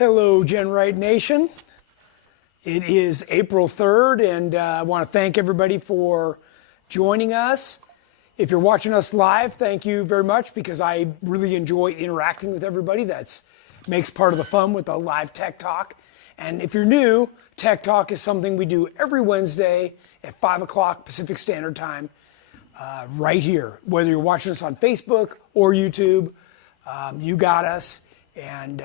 Hello, GenRight Nation. It is April 3rd, and I want to thank everybody for joining us. If you're watching us live, thank you very much, because I really enjoy interacting with everybody. That makes part of the fun with the live Tech Talk. And if you're new, Tech Talk is something we do every Wednesday at 5 o'clock Pacific Standard Time, right here. Whether you're watching us on Facebook or YouTube, you got us. And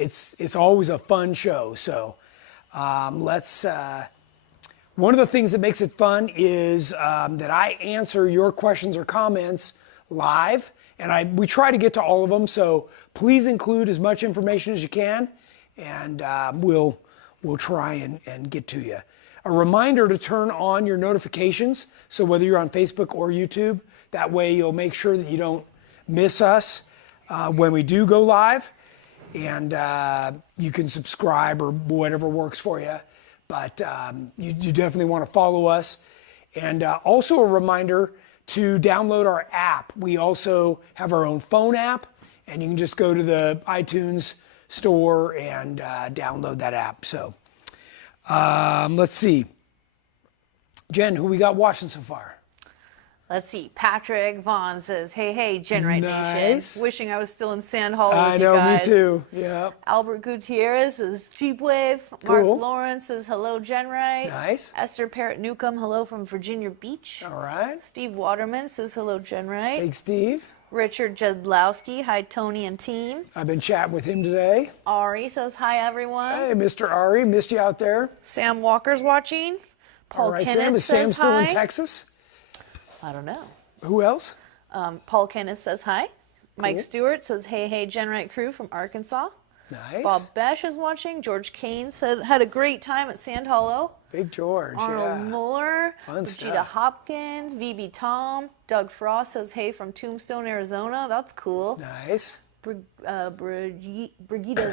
it's always a fun show. So one of the things that makes it fun is that I answer your questions or comments live, and we try to get to all of them. So please include as much information as you can, and we'll try and get to you. A reminder to turn on your notifications. So whether you're on Facebook or YouTube, that way you'll make sure that you don't miss us when we do go live. And you can subscribe or whatever works for you. But you definitely want to follow us. And also a reminder to download our app. We also have our own phone app, and you can just go to the iTunes store and download that app. So let's see. Jen, who we got watching so far? Let's see. Patrick Vaughn says, hey, GenRight Nice. Nation. Wishing I was still in Sand Hollow with I know, you guys. me too. Yeah. Albert Gutierrez says, Jeep Wave. Cool. Mark Lawrence says, hello, GenRight. Nice. Esther Parrott Newcomb, hello from Virginia Beach. All right. Steve Waterman says, hello, GenRight. Thanks, Steve. Richard Jedlowski, hi, Tony and team. I've been chatting with him today. Ari says, hi, everyone. Hey, Mr. Ari, missed you out there. Sam Walker's watching. Paul All right, Kenneth Sam. Is Sam says still hi. in Texas? I don't know. Who else? Paul Kenneth says hi. Mike Cool. Stewart says, hey, GenRight crew from Arkansas. Nice. Bob Besh is watching. George Kane said, had a great time at Sand Hollow. Big George, Arnold yeah. Muller. Fun Vegeta stuff. Hopkins. VB Tom. Doug Frost says, hey, from Tombstone, Arizona. That's cool. Nice. Brigitte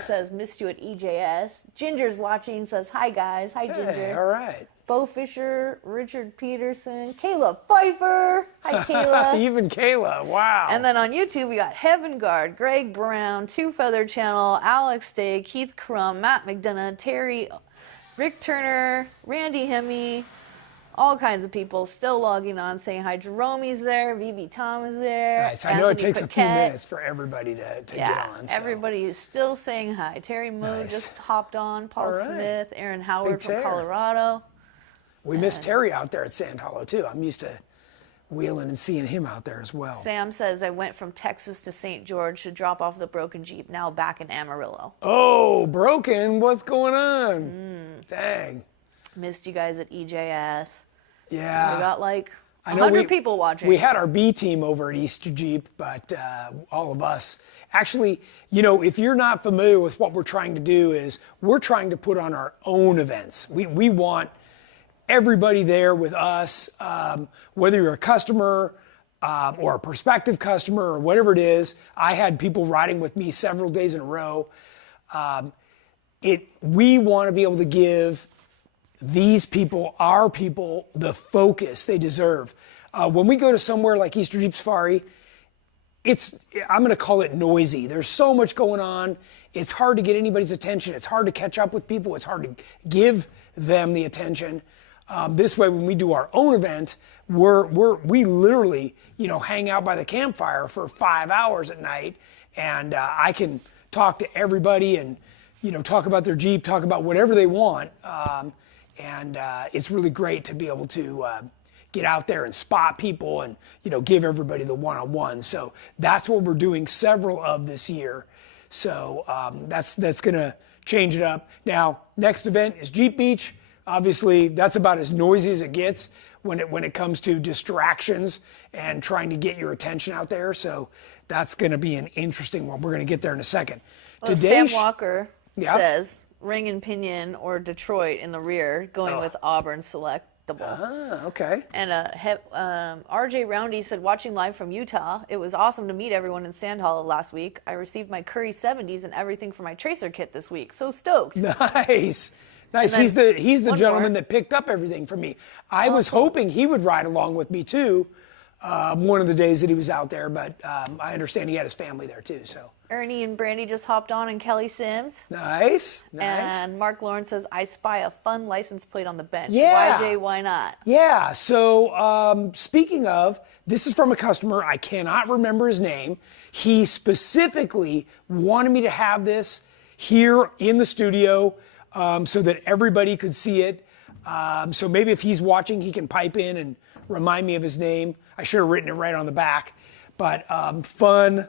says, missed you at EJS. Ginger's watching, says, hi, guys. Hi, Ginger. Hey, all right. Bo Fisher, Richard Peterson, Kayla Pfeiffer. Hi, Kayla. Even Kayla, wow. And then on YouTube, we got Heaven Guard, Greg Brown, Two Feather Channel, Alex Day, Keith Crum, Matt McDonough, Terry, Rick Turner, Randy Hemme, all kinds of people still logging on, saying hi. Jeromey's there, VB Tom is there. Nice. I know it Anthony takes a few Paquette. minutes for everybody to get on. So. Everybody is still saying hi. Terry Moe Nice. just hopped on, Paul All right. Smith, Aaron Howard Big from Terry. Colorado. We missed Terry out there at Sand Hollow, too. I'm used to wheeling and seeing him out there as well. Sam says, I went from Texas to St. George to drop off the broken Jeep, now back in Amarillo. Oh, broken? What's going on? Dang. Missed you guys at EJS. Yeah. We got like I know 100 people watching. We had our B team over at Easter Jeep, but all of us. Actually, you know, if you're not familiar with what we're trying to do is we're trying to put on our own events. We want everybody there with us, whether you're a customer or a prospective customer or whatever it is. I had people riding with me several days in a row. We want to be able to give these people, our people, the focus they deserve. When we go to somewhere like Easter Jeep Safari, I'm going to call it noisy. There's so much going on. It's hard to get anybody's attention. It's hard to catch up with people. It's hard to give them the attention. This way, when we do our own event, we literally, hang out by the campfire for 5 hours at night, and I can talk to everybody and, talk about their Jeep, talk about whatever they want. And it's really great to be able to get out there and spot people and, give everybody the one-on-one. So that's what we're doing several of this year. So that's going to change it up. Now, next event is Jeep Beach. Obviously, that's about as noisy as it gets when it comes to distractions and trying to get your attention out there. So that's going to be an interesting one. We're going to get there in a second. Well, Today, Sam Walker says Ring and Pinion or Detroit in the rear, going with Auburn selectable. Okay. And RJ Roundy said, watching live from Utah, it was awesome to meet everyone in Sand Hollow last week. I received my Curry 70s and everything for my Tracer kit this week. So stoked. Nice. He's the gentleman that picked up everything from me. I was hoping he would ride along with me too, one of the days that he was out there, but I understand he had his family there too. So Ernie and Brandy just hopped on, and Kelly Sims. nice. And Mark Lawrence says, I spy a fun license plate on the bench. Yeah. YJ, why not? Yeah, so speaking of, this is from a customer. I cannot remember his name. He specifically wanted me to have this here in the studio so that everybody could see it. So maybe if he's watching, he can pipe in and remind me of his name. I should have written it right on the back. But fun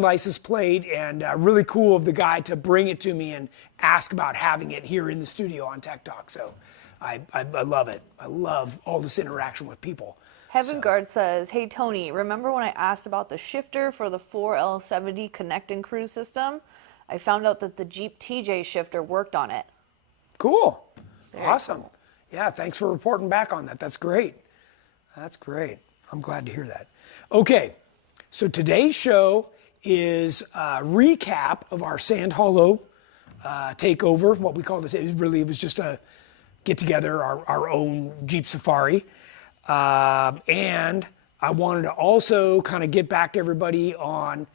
license plate, and really cool of the guy to bring it to me and ask about having it here in the studio on Tech Talk. So I love it. I love all this interaction with people. Heaven Guard says, hey Tony, remember when I asked about the shifter for the 4L70 Connect and Cruise system? I found out that the Jeep TJ shifter worked on it. Cool. Very Awesome. cool. Yeah, thanks for reporting back on that. That's great. That's great. I'm glad to hear that. Okay, so today's show is a recap of our Sand Hollow takeover, what we called it. It was just a get-together, our own Jeep Safari. And I wanted to also kind of get back to everybody on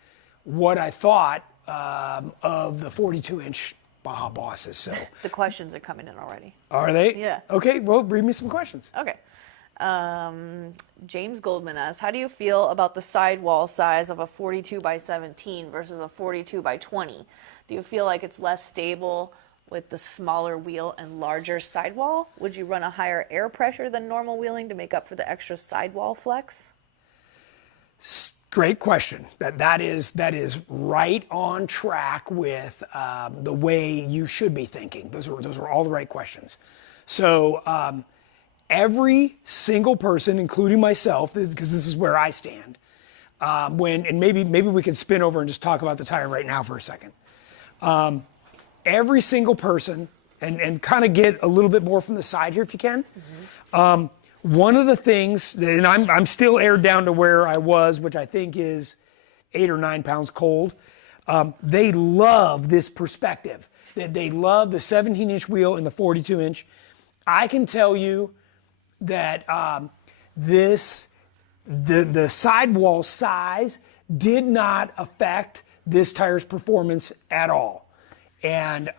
what I thought of the 42-inch Baja Bosses. So The questions are coming in already. are they? Yeah. Okay, well, read me some questions. Okay. James Goldman asks, how do you feel about the sidewall size of a 42 by 17 versus a 42 by 20? Do you feel like it's less stable with the smaller wheel and larger sidewall? Would you run a higher air pressure than normal wheeling to make up for the extra sidewall flex? Great question. That is right on track with the way you should be thinking. Those are all the right questions. So every single person, including myself, because this is where I stand, and maybe we could spin over and just talk about the tire right now for a second. Every single person, and kind of get a little bit more from the side here if you can. Mm-hmm. One of the things, and I'm still aired down to where I was, which I think is 8 or 9 pounds cold. They love this perspective. They love the 17-inch wheel and the 42-inch. I can tell you that the sidewall size did not affect this tire's performance at all. And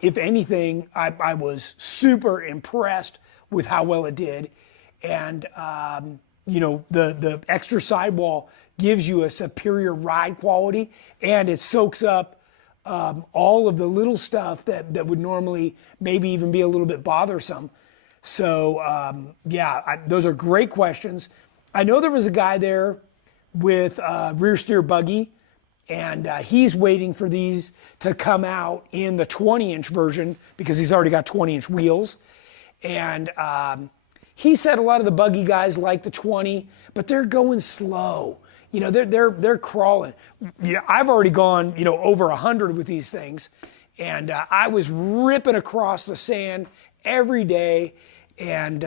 if anything, I was super impressed with how well it did. And the extra sidewall gives you a superior ride quality, and it soaks up all of the little stuff that would normally maybe even be a little bit bothersome. So those are great questions. I know there was a guy there with rear steer buggy, and he's waiting for these to come out in the 20-inch version because he's already got 20-inch wheels. And he said a lot of the buggy guys like the 20, but they're going slow. They're crawling. I've already gone, over 100 with these things, and I was ripping across the sand every day, and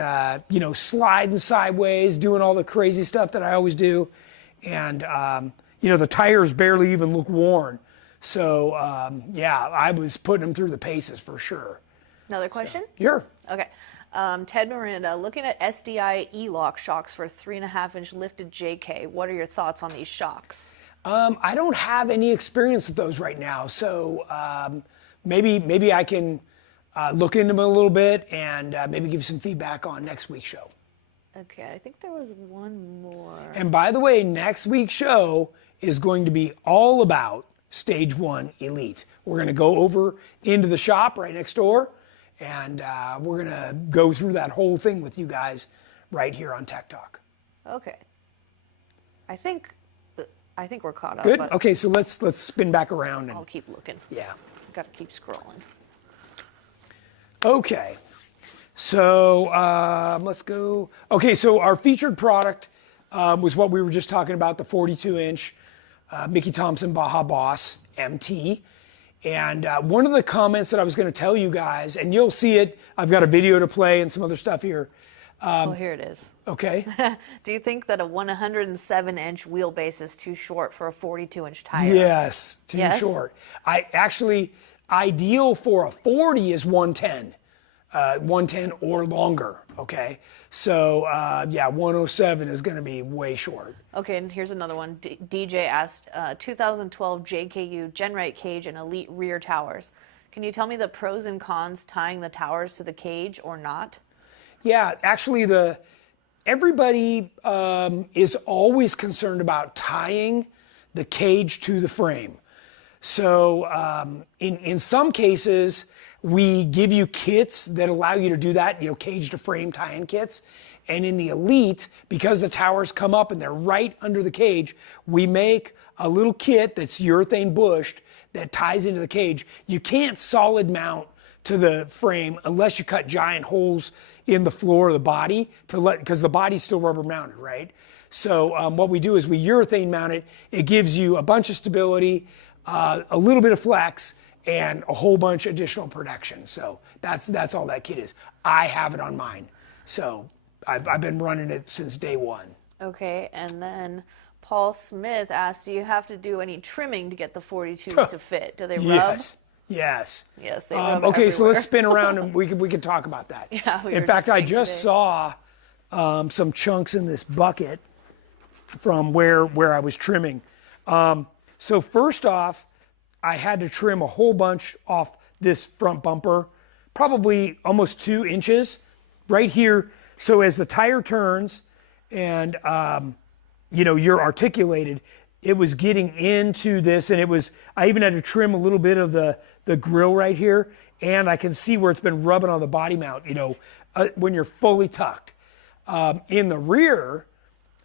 sliding sideways, doing all the crazy stuff that I always do, and the tires barely even look worn. So I was putting them through the paces for sure. Another question? Sure. Okay. Ted Miranda, looking at SDI E-Lock shocks for 3.5-inch lifted JK, what are your thoughts on these shocks? I don't have any experience with those right now, so maybe I can look into them a little bit and maybe give you some feedback on next week's show. Okay, I think there was one more. And by the way, next week's show is going to be all about Stage 1 Elite. We're going to go over into the shop right next door, and we're going to go through that whole thing with you guys right here on Tech Talk. Okay. I think we're caught up. Good. But okay, so let's spin back around. And I'll keep looking. Yeah. Got to keep scrolling. Okay. So let's go. Okay, so our featured product was what we were just talking about, the 42-inch Mickey Thompson Baja Boss MT. And one of the comments that I was going to tell you guys, and you'll see it, I've got a video to play and some other stuff here. Here it is. Okay. Do you think that a 107-inch wheelbase is too short for a 42-inch tire? Yes, too short. Ideal for a 40 is 110. 110 or longer, okay? So yeah, 107 is gonna be way short. Okay, and here's another one. DJ asked, 2012 JKU GenRight cage and elite rear towers. Can you tell me the pros and cons tying the towers to the cage or not? Yeah, actually everybody is always concerned about tying the cage to the frame. So in some cases, we give you kits that allow you to do that, cage to frame tie-in kits. And in the Elite, because the towers come up and they're right under the cage, we make a little kit that's urethane bushed that ties into the cage. You can't solid mount to the frame unless you cut giant holes in the floor of the body because the body's still rubber mounted, right? So what we do is we urethane mount it. It gives you a bunch of stability, a little bit of flex, and a whole bunch of additional protection. So that's all that kit is. I have it on mine. So I've been running it since day one. Okay, and then Paul Smith asked, do you have to do any trimming to get the 42s to fit? Do they rub? Yes. Yes, they rub okay, so let's everywhere. spin around and we can talk about that. Yeah, in fact, I just saw some chunks in this bucket from where I was trimming. So first off, I had to trim a whole bunch off this front bumper, probably almost 2 inches right here. So as the tire turns and you're articulated, it was getting into this, and I even had to trim a little bit of the grill right here, and I can see where it's been rubbing on the body mount, when you're fully tucked. In the rear,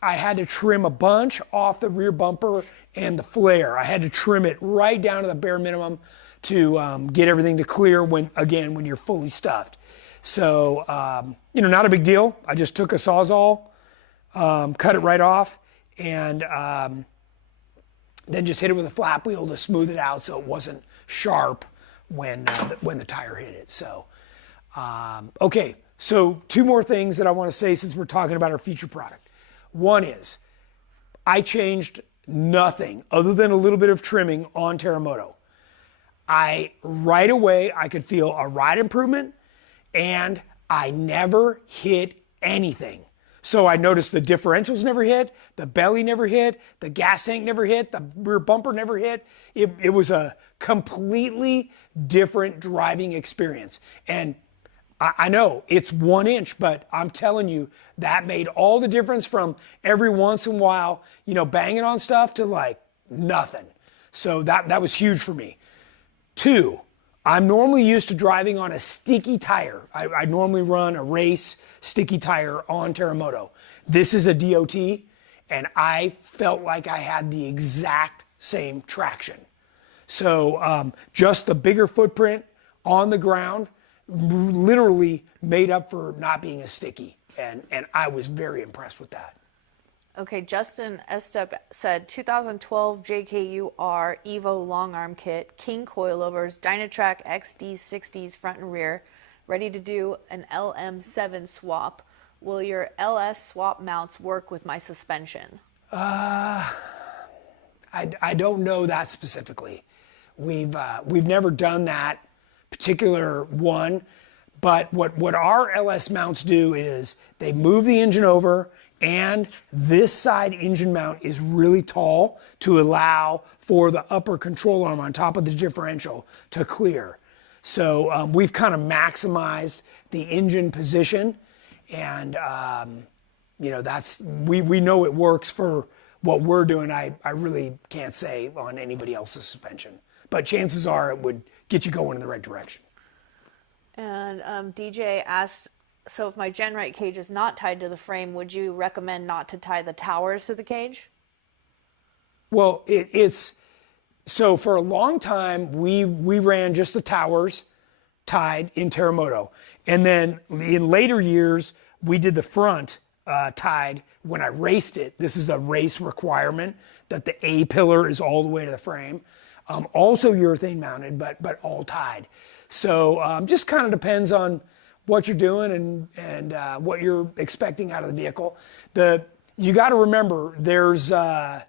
I had to trim a bunch off the rear bumper and the flare. I had to trim it right down to the bare minimum to get everything to clear when you're fully stuffed. So, not a big deal. I just took a Sawzall, cut it right off, and then just hit it with a flap wheel to smooth it out so it wasn't sharp when the tire hit it. So, okay, so 2 more things that I want to say since we're talking about our future product. One is, I changed nothing other than a little bit of trimming on Teramoto. Right away, I could feel a ride improvement, and I never hit anything. So I noticed the differentials never hit, the belly never hit, the gas tank never hit, the rear bumper never hit. It was a completely different driving experience. And I know it's 1 inch, but I'm telling you, that made all the difference from every once in a while, banging on stuff to like nothing. So that was huge for me. 2, I'm normally used to driving on a sticky tire. I normally run a race sticky tire on Teramoto. This is a DOT, and I felt like I had the exact same traction. So just the bigger footprint on the ground literally made up for not being as sticky, and I was very impressed with that. Okay, Justin Estep said 2012 JKUR Evo long arm kit, King coilovers, Dynatrac XD60s front and rear, ready to do an LM7 swap. Will your LS swap mounts work with my suspension? I don't know that specifically. We've never done that particular one, but what our LS mounts do is they move the engine over, and this side engine mount is really tall to allow for the upper control arm on top of the differential to clear. So we've kind of maximized the engine position, and we know it works for what we're doing. I really can't say on anybody else's suspension, but chances are it would get you going in the right direction. And DJ asked, so if my GenRight cage is not tied to the frame, would you recommend not to tie the towers to the cage? Well, so for a long time, we ran just the towers tied in Teramoto. And then in later years, we did the front tied when I raced it. This is a race requirement that the A pillar is all the way to the frame. Also urethane mounted, but all tied. So just kind of depends on what you're doing and what you're expecting out of the vehicle. You got to remember, there's I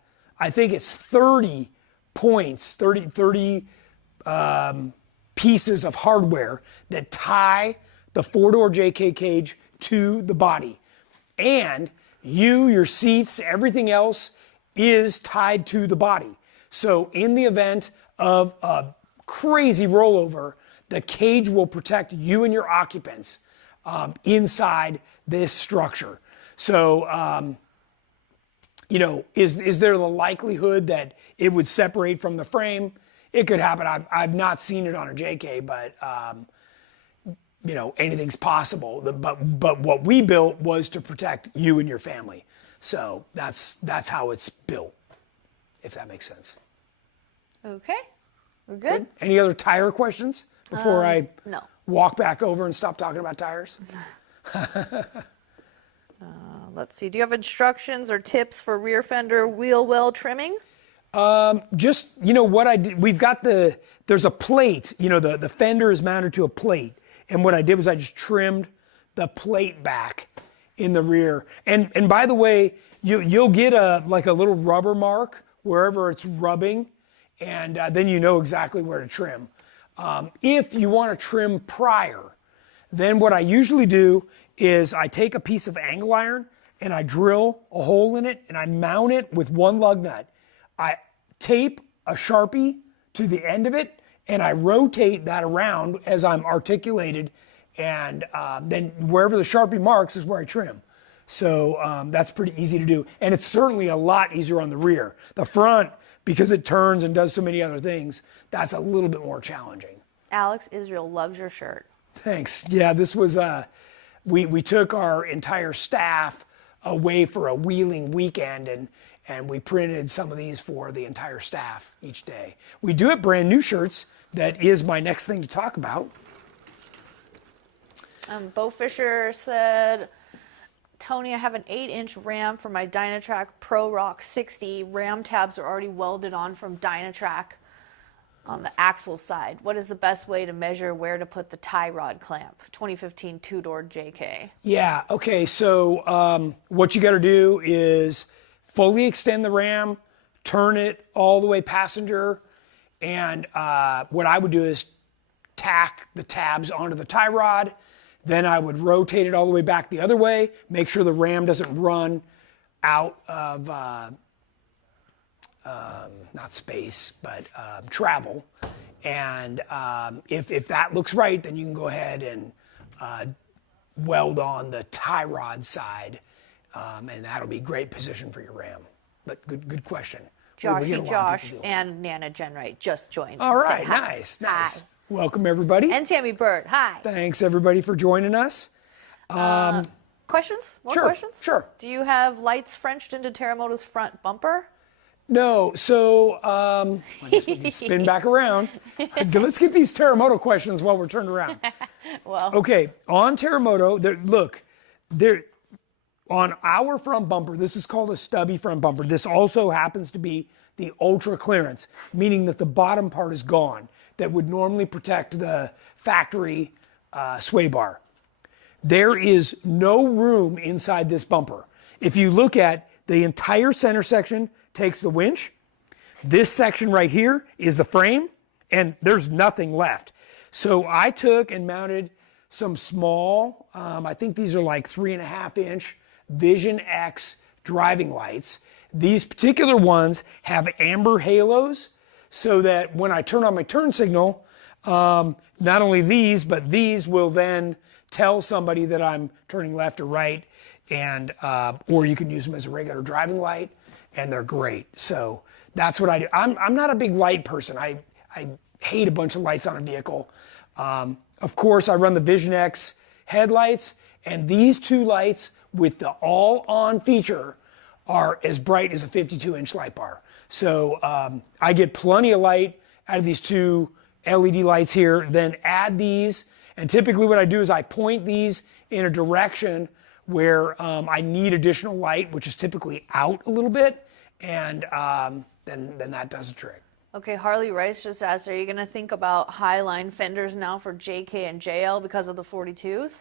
think it's 30 points, 30 pieces of hardware that tie the 4-door JK cage to the body. And your seats, everything else is tied to the body. So in the event of a crazy rollover, the cage will protect you and your occupants inside this structure. So, is there the likelihood that it would separate from the frame? It could happen. I've not seen it on a JK, but anything's possible. But what we built was to protect you and your family. So that's how it's built, if that makes sense. Okay, we're good. Any other tire questions before I no. walk back over and stop talking about tires? Let's see. Do you have instructions or tips for rear fender wheel well trimming? Just, what I did, there's a plate, the fender is mounted to a plate. And what I did was I just trimmed the plate back in the rear. And by the way, you'll get a little rubber mark wherever it's rubbing, and then you know exactly where to trim. If you want to trim prior, then what I usually do is I take a piece of angle iron and I drill a hole in it and I mount it with one lug nut. I tape a Sharpie to the end of it and I rotate that around as I'm articulated, and then wherever the Sharpie marks is where I trim. So that's pretty easy to do. And it's certainly a lot easier on the rear. The front, because it turns and does so many other things, that's a little bit more challenging. Alex Israel loves your shirt. Thanks. Yeah, this was, we took our entire staff away for a wheeling weekend, and we printed some of these for the entire staff each day. We do have brand new shirts. That is my next thing to talk about. Bo Fisher said, Tony, I have an 8-inch ram for my Dynatrac Pro Rock 60. Ram tabs are already welded on from Dynatrac on the axle side. What is the best way to measure where to put the tie rod clamp? 2015 2-door JK. Yeah, okay, so what you gotta do is fully extend the ram, turn it all the way passenger, and what I would do is tack the tabs onto the tie rod. Then I would rotate it all the way back the other way, make sure the ram doesn't run out of, not space, but travel. And if that looks right, then you can go ahead and weld on the tie rod side, and that'll be great position for your ram. But good question. Josh and Nana GenRight just joined. All right, nice. Hi. Welcome, everybody. And Tammy Bird, hi. Thanks, everybody, for joining us. Questions? More sure, questions? Sure. Do you have lights Frenched into Teramoto's front bumper? No, so I guess we can spin back around. Let's get these Teramoto questions while we're turned around. Well. Okay, on Teramoto, on our front bumper, this is called a stubby front bumper. This also happens to be the ultra clearance, meaning that the bottom part is gone. That would normally protect the factory sway bar. There is no room inside this bumper. If you look at the entire center section takes the winch, this section right here is the frame, and there's nothing left. So I took and mounted some small, I think these are like 3.5-inch Vision X driving lights. These particular ones have amber halos, so that when I turn on my turn signal, not only these, but these will then tell somebody that I'm turning left or right, and or you can use them as a regular driving light, and they're great. So that's what I do. I'm not a big light person. I hate a bunch of lights on a vehicle. Of course, I run the Vision X headlights, and these two lights with the all-on feature are as bright as a 52-inch light bar. So I get plenty of light out of these two LED lights here, then add these, and typically what I do is I point these in a direction where I need additional light, which is typically out a little bit, and then that does the trick. Okay, Harley Rice just asked, are you going to think about Highline fenders now for JK and JL because of the 42s?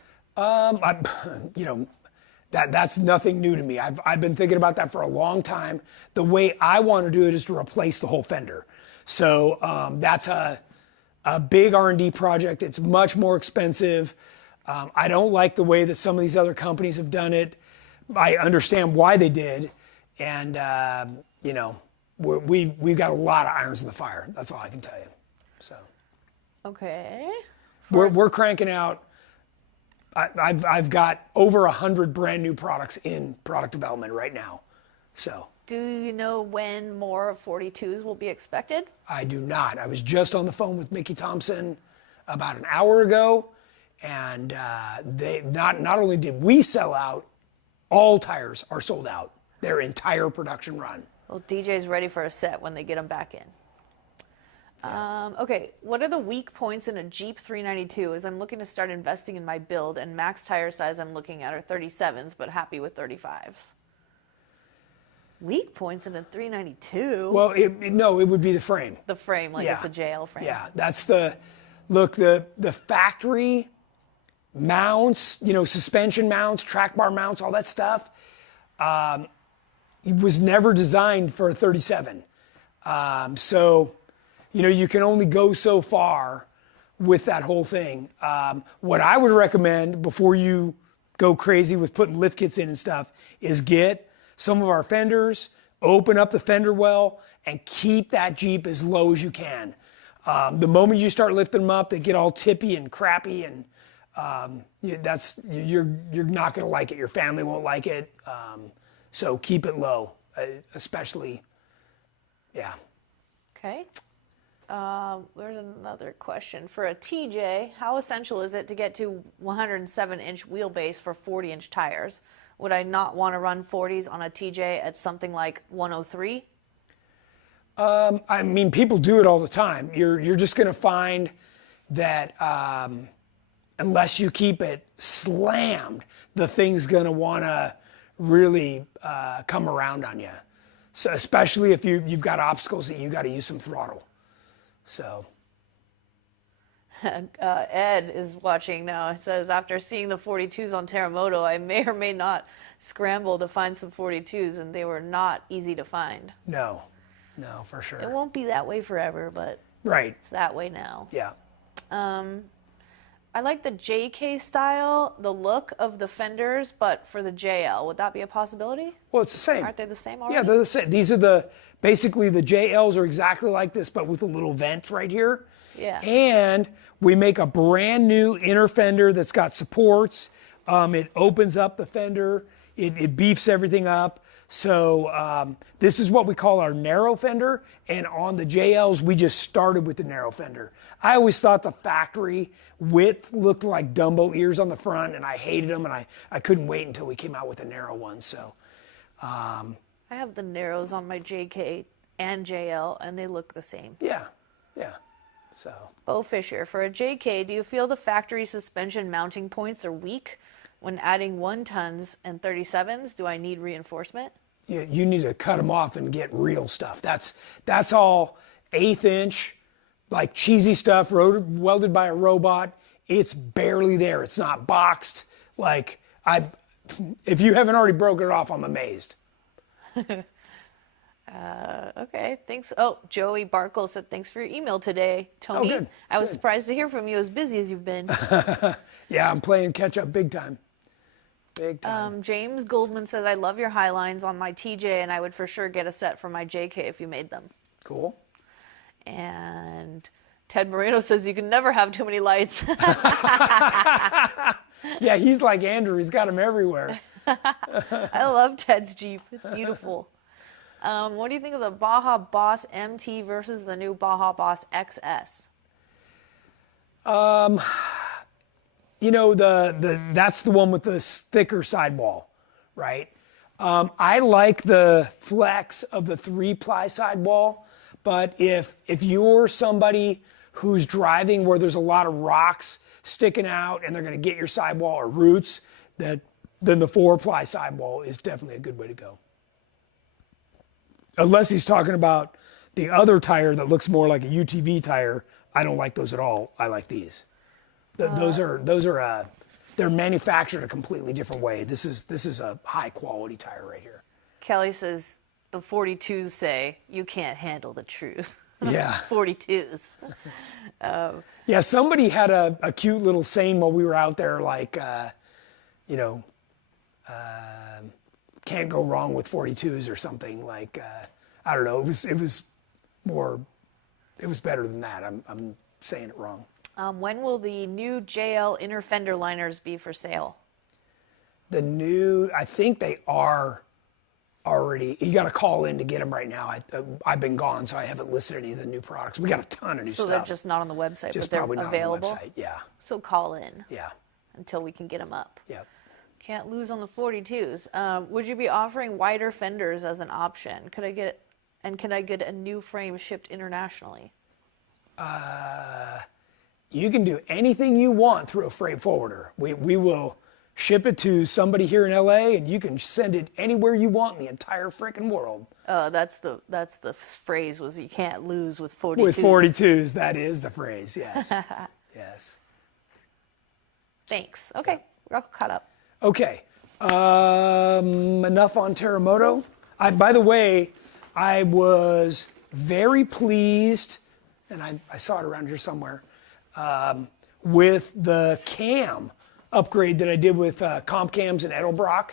That's nothing new to me. I've been thinking about that for a long time. The way I want to do it is to replace the whole fender. So that's a big R&D project. It's much more expensive. I don't like the way that some of these other companies have done it. I understand why they did, and you know, we've got a lot of irons in the fire. That's all I can tell you. So. Okay. We're cranking out. I've got over 100 brand new products in product development right now. So. Do you know when more 42s will be expected? I do not. I was just on the phone with Mickey Thompson about an hour ago, and they not only did we sell out, all tires are sold out. Their entire production run. Well, DJ's ready for a set when they get them back in. Okay, what are the weak points in a Jeep 392 as I'm looking to start investing in my build, and max tire size I'm looking at are 37s, but happy with 35s? Weak points in a 392? Well, no, it would be the frame. The frame, like it's a JL frame. Yeah, that's the factory mounts, you know, suspension mounts, track bar mounts, all that stuff, it was never designed for a 37. So, you know, you can only go so far with that whole thing. What I would recommend before you go crazy with putting lift kits in and stuff is get some of our fenders, open up the fender well, and keep that Jeep as low as you can. The moment you start lifting them up, they get all tippy and crappy, and you're not going to like it. Your family won't like it. So keep it low, especially, yeah. Okay. There's another question. For a TJ, how essential is it to get to 107-inch wheelbase for 40-inch tires? Would I not want to run 40s on a TJ at something like 103? I mean, people do it all the time. You're just going to find that unless you keep it slammed, the thing's going to want to really come around on you. So especially if you've got obstacles that you got to use some throttle. So. Ed is watching now. It says, after seeing the 42s on Teramoto, I may or may not scramble to find some 42s, and they were not easy to find. No, for sure. It won't be that way forever, but right. It's that way now. Yeah. I like the JK style, the look of the fenders, but for the JL, would that be a possibility? Well, it's the same. Aren't they the same already? Yeah, they're the same. These are basically the JLs are exactly like this, but with a little vent right here. Yeah. And we make a brand new inner fender that's got supports. It opens up the fender. It beefs everything up. So this is what we call our narrow fender. And on the JLs, we just started with the narrow fender. I always thought the factory width looked like Dumbo ears on the front, and I hated them, and I couldn't wait until we came out with the narrow one. So I have the narrows on my JK and JL, and they look the same. Yeah. So. Bo Fisher, for a JK, do you feel the factory suspension mounting points are weak? When adding 1-tons and 37s, do I need reinforcement? You need to cut them off and get real stuff. That's all 1/8 inch, like cheesy stuff, welded by a robot. It's barely there. It's not boxed. Like, if you haven't already broken it off, I'm amazed. Okay, thanks. Oh, Joey Barkle said, thanks for your email today, Tony. Oh, good. I was surprised to hear from you, as busy as you've been. Yeah, I'm playing catch up big time. Big time. James Goldman says, I love your Highlines on my TJ, and I would for sure get a set for my JK if you made them. Cool. And Ted Moreno says, you can never have too many lights. Yeah, he's like Andrew. He's got them everywhere. I love Ted's Jeep. It's beautiful. What do you think of the Baja Boss MT versus the new Baja Boss XS? You know, that's the one with the thicker sidewall, right? I like the flex of the 3-ply sidewall, but if you're somebody who's driving where there's a lot of rocks sticking out and they're going to get your sidewall or roots, then the 4-ply sidewall is definitely a good way to go. Unless he's talking about the other tire that looks more like a UTV tire, I don't like those at all. I like these. Those are they're manufactured a completely different way. This is a high quality tire right here. Kelly says, the 42s say, you can't handle the truth. Yeah. 42s. Yeah, somebody had a cute little saying while we were out there, like, you know, can't go wrong with 42s or something. Like, I don't know. It was better than that. I'm saying it wrong. When will the new JL inner fender liners be for sale? I think they are already. You got to call in to get them right now. I've been gone, so I haven't listed any of the new products. We got a ton of new stuff. So they're just not on the website, Just but they're probably not available? on the website. Yeah. So call in Yeah. until we can get them up. Yeah. Can't lose on the 42s. Would you be offering wider fenders as an option? Can I get a new frame shipped internationally? You can do anything you want through a freight forwarder. We will ship it to somebody here in LA, and you can send it anywhere you want in the entire freaking world. That's the phrase was you can't lose with 42s. With 42s, that is the phrase. Yes. Yes. Thanks. Okay, we're all caught up. Okay. Enough on Teramoto. By the way, I was very pleased, and I saw it around here somewhere, with the cam upgrade that I did with Comp Cams and Edelbrock.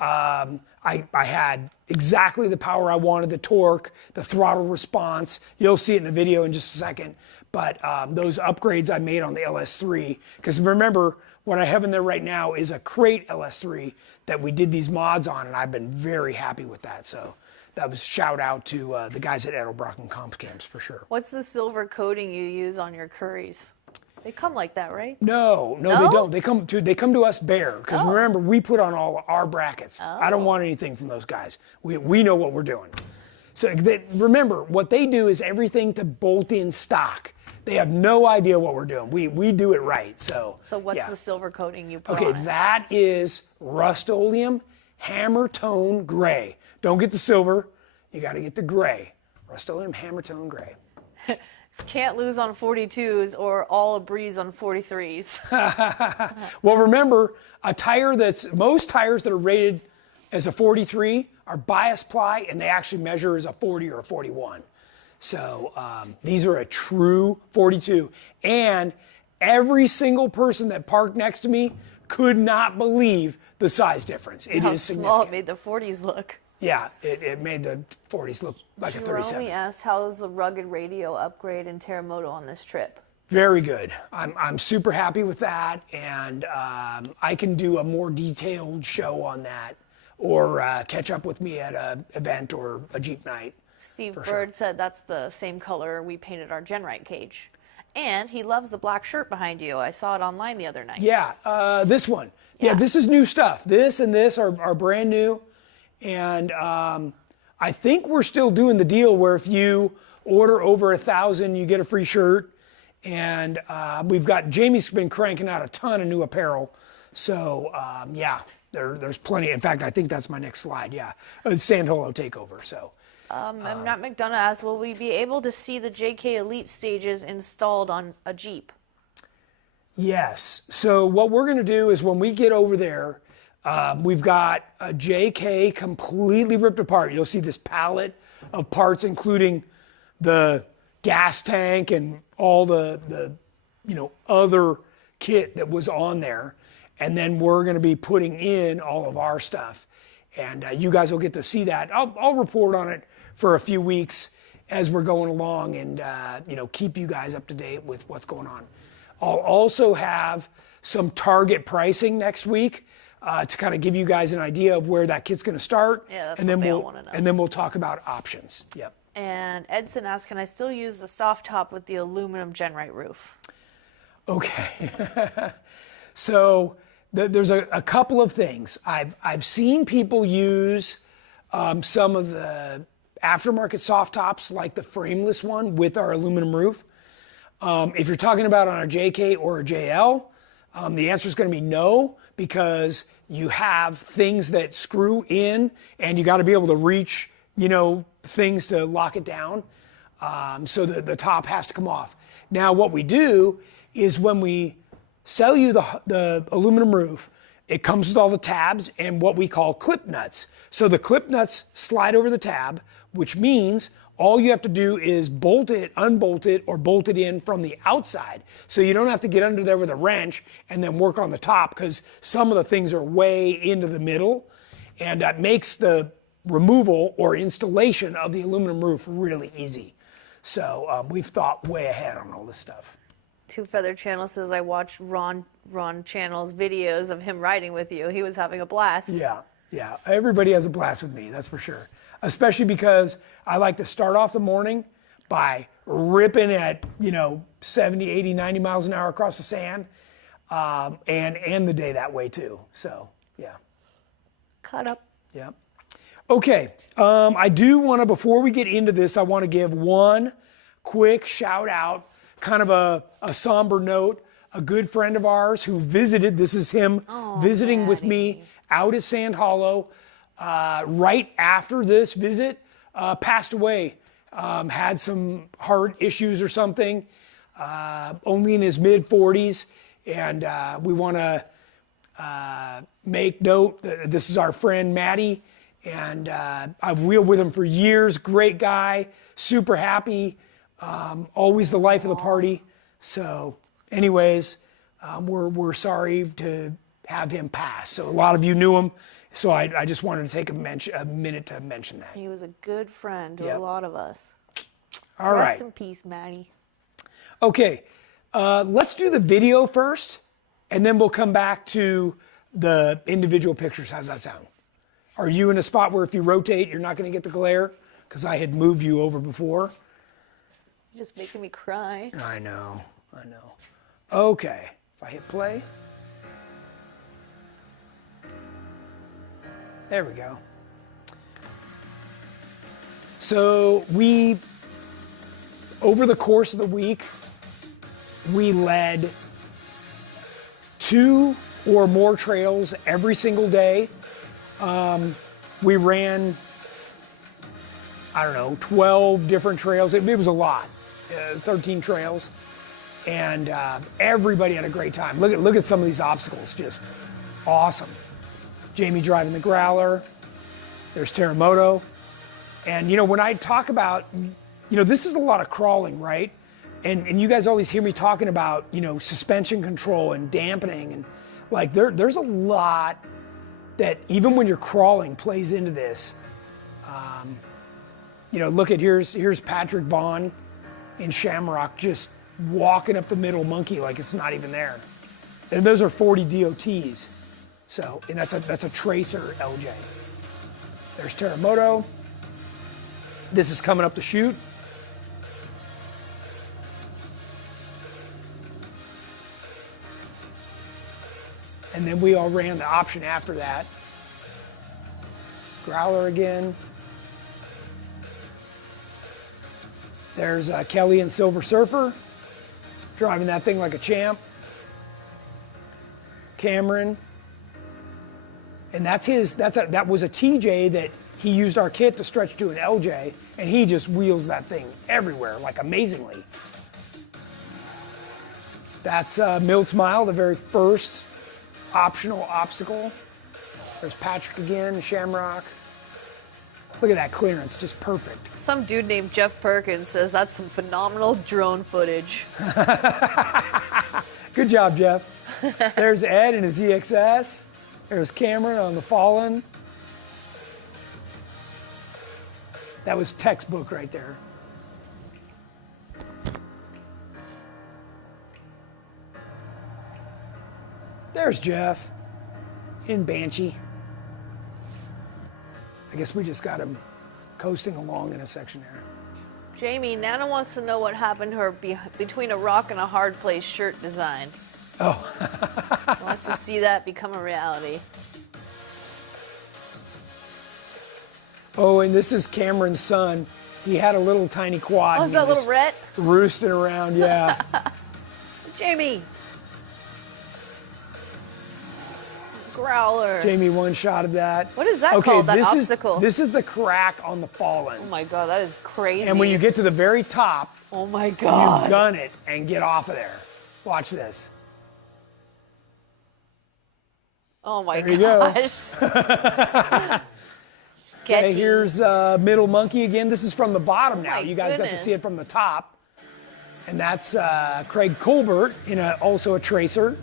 I had exactly the power I wanted, the torque, the throttle response. You'll see it in the video in just a second. But those upgrades I made on the LS3, because remember, what I have in there right now is a crate LS3 that we did these mods on, and I've been very happy with that. So that was shout out to the guys at Edelbrock and Comp Cams for sure. What's the silver coating you use on your Curries? They come like that, right? No, No? they don't. They come to us bare, because Oh. remember, we put on all our brackets. I don't want anything from those guys. We know what we're doing. So remember, what they do is everything to bolt in stock. They have no idea what we're doing. We do it right. So what's yeah. the silver coating you put Okay, on it? that is Rust-Oleum Hammer Tone Gray. Don't get the silver. You got to get the gray. Rust-Oleum Hammer Tone Gray. Can't lose on 42s or all a breeze on 43s. Well, remember, most tires that are rated as a 43 are bias ply, and they actually measure as a 40 or a 41. So these are a true 42. And every single person that parked next to me could not believe the size difference. It How is small significant. it made the 40s look. Yeah, it made the 40s look like a 37. Jerome asked, how is the rugged radio upgrade in Teramoto on this trip? Very good. I'm super happy with that, and I can do a more detailed show on that, or catch up with me at an event or a Jeep night. Steve For Bird sure. said that's the same color we painted our GenRight cage. And he loves the black shirt behind you. I saw it online the other night. Yeah, this one. Yeah, Yeah. this is new stuff. This and this are brand new, and I think we're still doing the deal where if you order over 1,000, you get a free shirt. And Jamie's been cranking out a ton of new apparel. So yeah, there's plenty. In fact, I think that's my next slide. Yeah, Sandholo takeover. So. Matt McDonough asked, will we be able to see the JK Elite stages installed on a Jeep? Yes. So what we're going to do is when we get over there, we've got a JK completely ripped apart. You'll see this pallet of parts, including the gas tank and all the other kit that was on there. And then we're going to be putting in all of our stuff. And you guys will get to see that. I'll report on it for a few weeks as we're going along, and keep you guys up to date with what's going on. I'll also have some target pricing next week to kind of give you guys an idea of where that kit's going to start. Yeah, that's and what then they all we'll wanna know. and then we'll talk about options. Yep. And Edson asked, can I still use the soft top with the aluminum GenRight roof? Okay. So there's a couple of things. I've seen people use some of the aftermarket soft tops, like the frameless one with our aluminum roof. If you're talking about on a JK or a JL, the answer is going to be no, because you have things that screw in, and you got to be able to reach, things to lock it down. So the top has to come off. Now, what we do is when we sell you the aluminum roof, it comes with all the tabs and what we call clip nuts. So the clip nuts slide over the tab, which means all you have to do is bolt it, unbolt it, or bolt it in from the outside. So you don't have to get under there with a wrench and then work on the top, because some of the things are way into the middle, and that makes the removal or installation of the aluminum roof really easy. So we've thought way ahead on all this stuff. Two Feather Channel says, I watched Ron Channel's videos of him riding with you. He was having a blast. Yeah, yeah. Everybody has a blast with me, that's for sure. Especially because I like to start off the morning by ripping at, 70, 80, 90 miles an hour across the sand, and end the day that way too. So, yeah. Cut up. Yeah. Okay, I do want to, before we get into this, I want to give one quick shout out, kind of a somber note. A good friend of ours who visited, this is him visiting with me out at Sand Hollow, right after this visit, passed away, had some heart issues or something, only in his mid 40s, and we want to make note that this is our friend Matty, and I've wheeled with him for years. Great guy, super happy, always the life of the party. So anyways, we're sorry to have him pass. So a lot of you knew him, so I just wanted to take a minute to mention that. He was a good friend to a lot of us. All right. Rest in peace, Maddie. Okay, let's do the video first, and then we'll come back to the individual pictures. How's that sound? Are you in a spot where if you rotate, you're not going to get the glare? Because I had moved you over before. You're just making me cry. I know. Okay, if I hit play. There we go. So over the course of the week, we led 2 or more trails every single day. We ran, 12 different trails. It was a lot, 13 trails. And everybody had a great time. Look at some of these obstacles, just awesome. Jamie driving the Growler. There's Teramoto. And when I talk about, this is a lot of crawling, right? And you guys always hear me talking about, suspension control and dampening, and like there's a lot that even when you're crawling plays into this. Look at here's Patrick Vaughn in Shamrock just walking up the middle monkey like it's not even there. And those are 40 DOTs. So, and that's a Tracer LJ. There's Teramoto. This is coming up the chute. And then we all ran the option after that. Growler again. There's Kelly and Silver Surfer, driving that thing like a champ. Cameron. And that was a TJ that he used our kit to stretch to an LJ, and he just wheels that thing everywhere, like amazingly. That's Milt's Mile, the very first optional obstacle. There's Patrick again, Shamrock. Look at that clearance, just perfect. Some dude named Jeff Perkins says that's some phenomenal drone footage. Good job, Jeff. There's Ed and his EXS. There's Cameron on the Fallen. That was textbook right there. There's Jeff in Banshee. I guess we just got him coasting along in a section there. Jamie, Nana wants to know what happened to her between a rock and a hard place shirt design. Oh. Wants to see that become a reality. Oh, and this is Cameron's son. He had a little tiny quad. Oh, is that little Rhett? Roosting around, yeah. Jamie. Growler. Jamie one-shotted that. What is that called, that obstacle? This is the crack on the Fallen. Oh my God, that is crazy. And when you get to the very top, oh my God, you gun it and get off of there. Watch this. Oh my there gosh. You go. sketchy. Okay, here's Middle Monkey again. This is from the bottom now. my You guys got to goodness. see it from the top. And that's Craig Colbert in also a Tracer.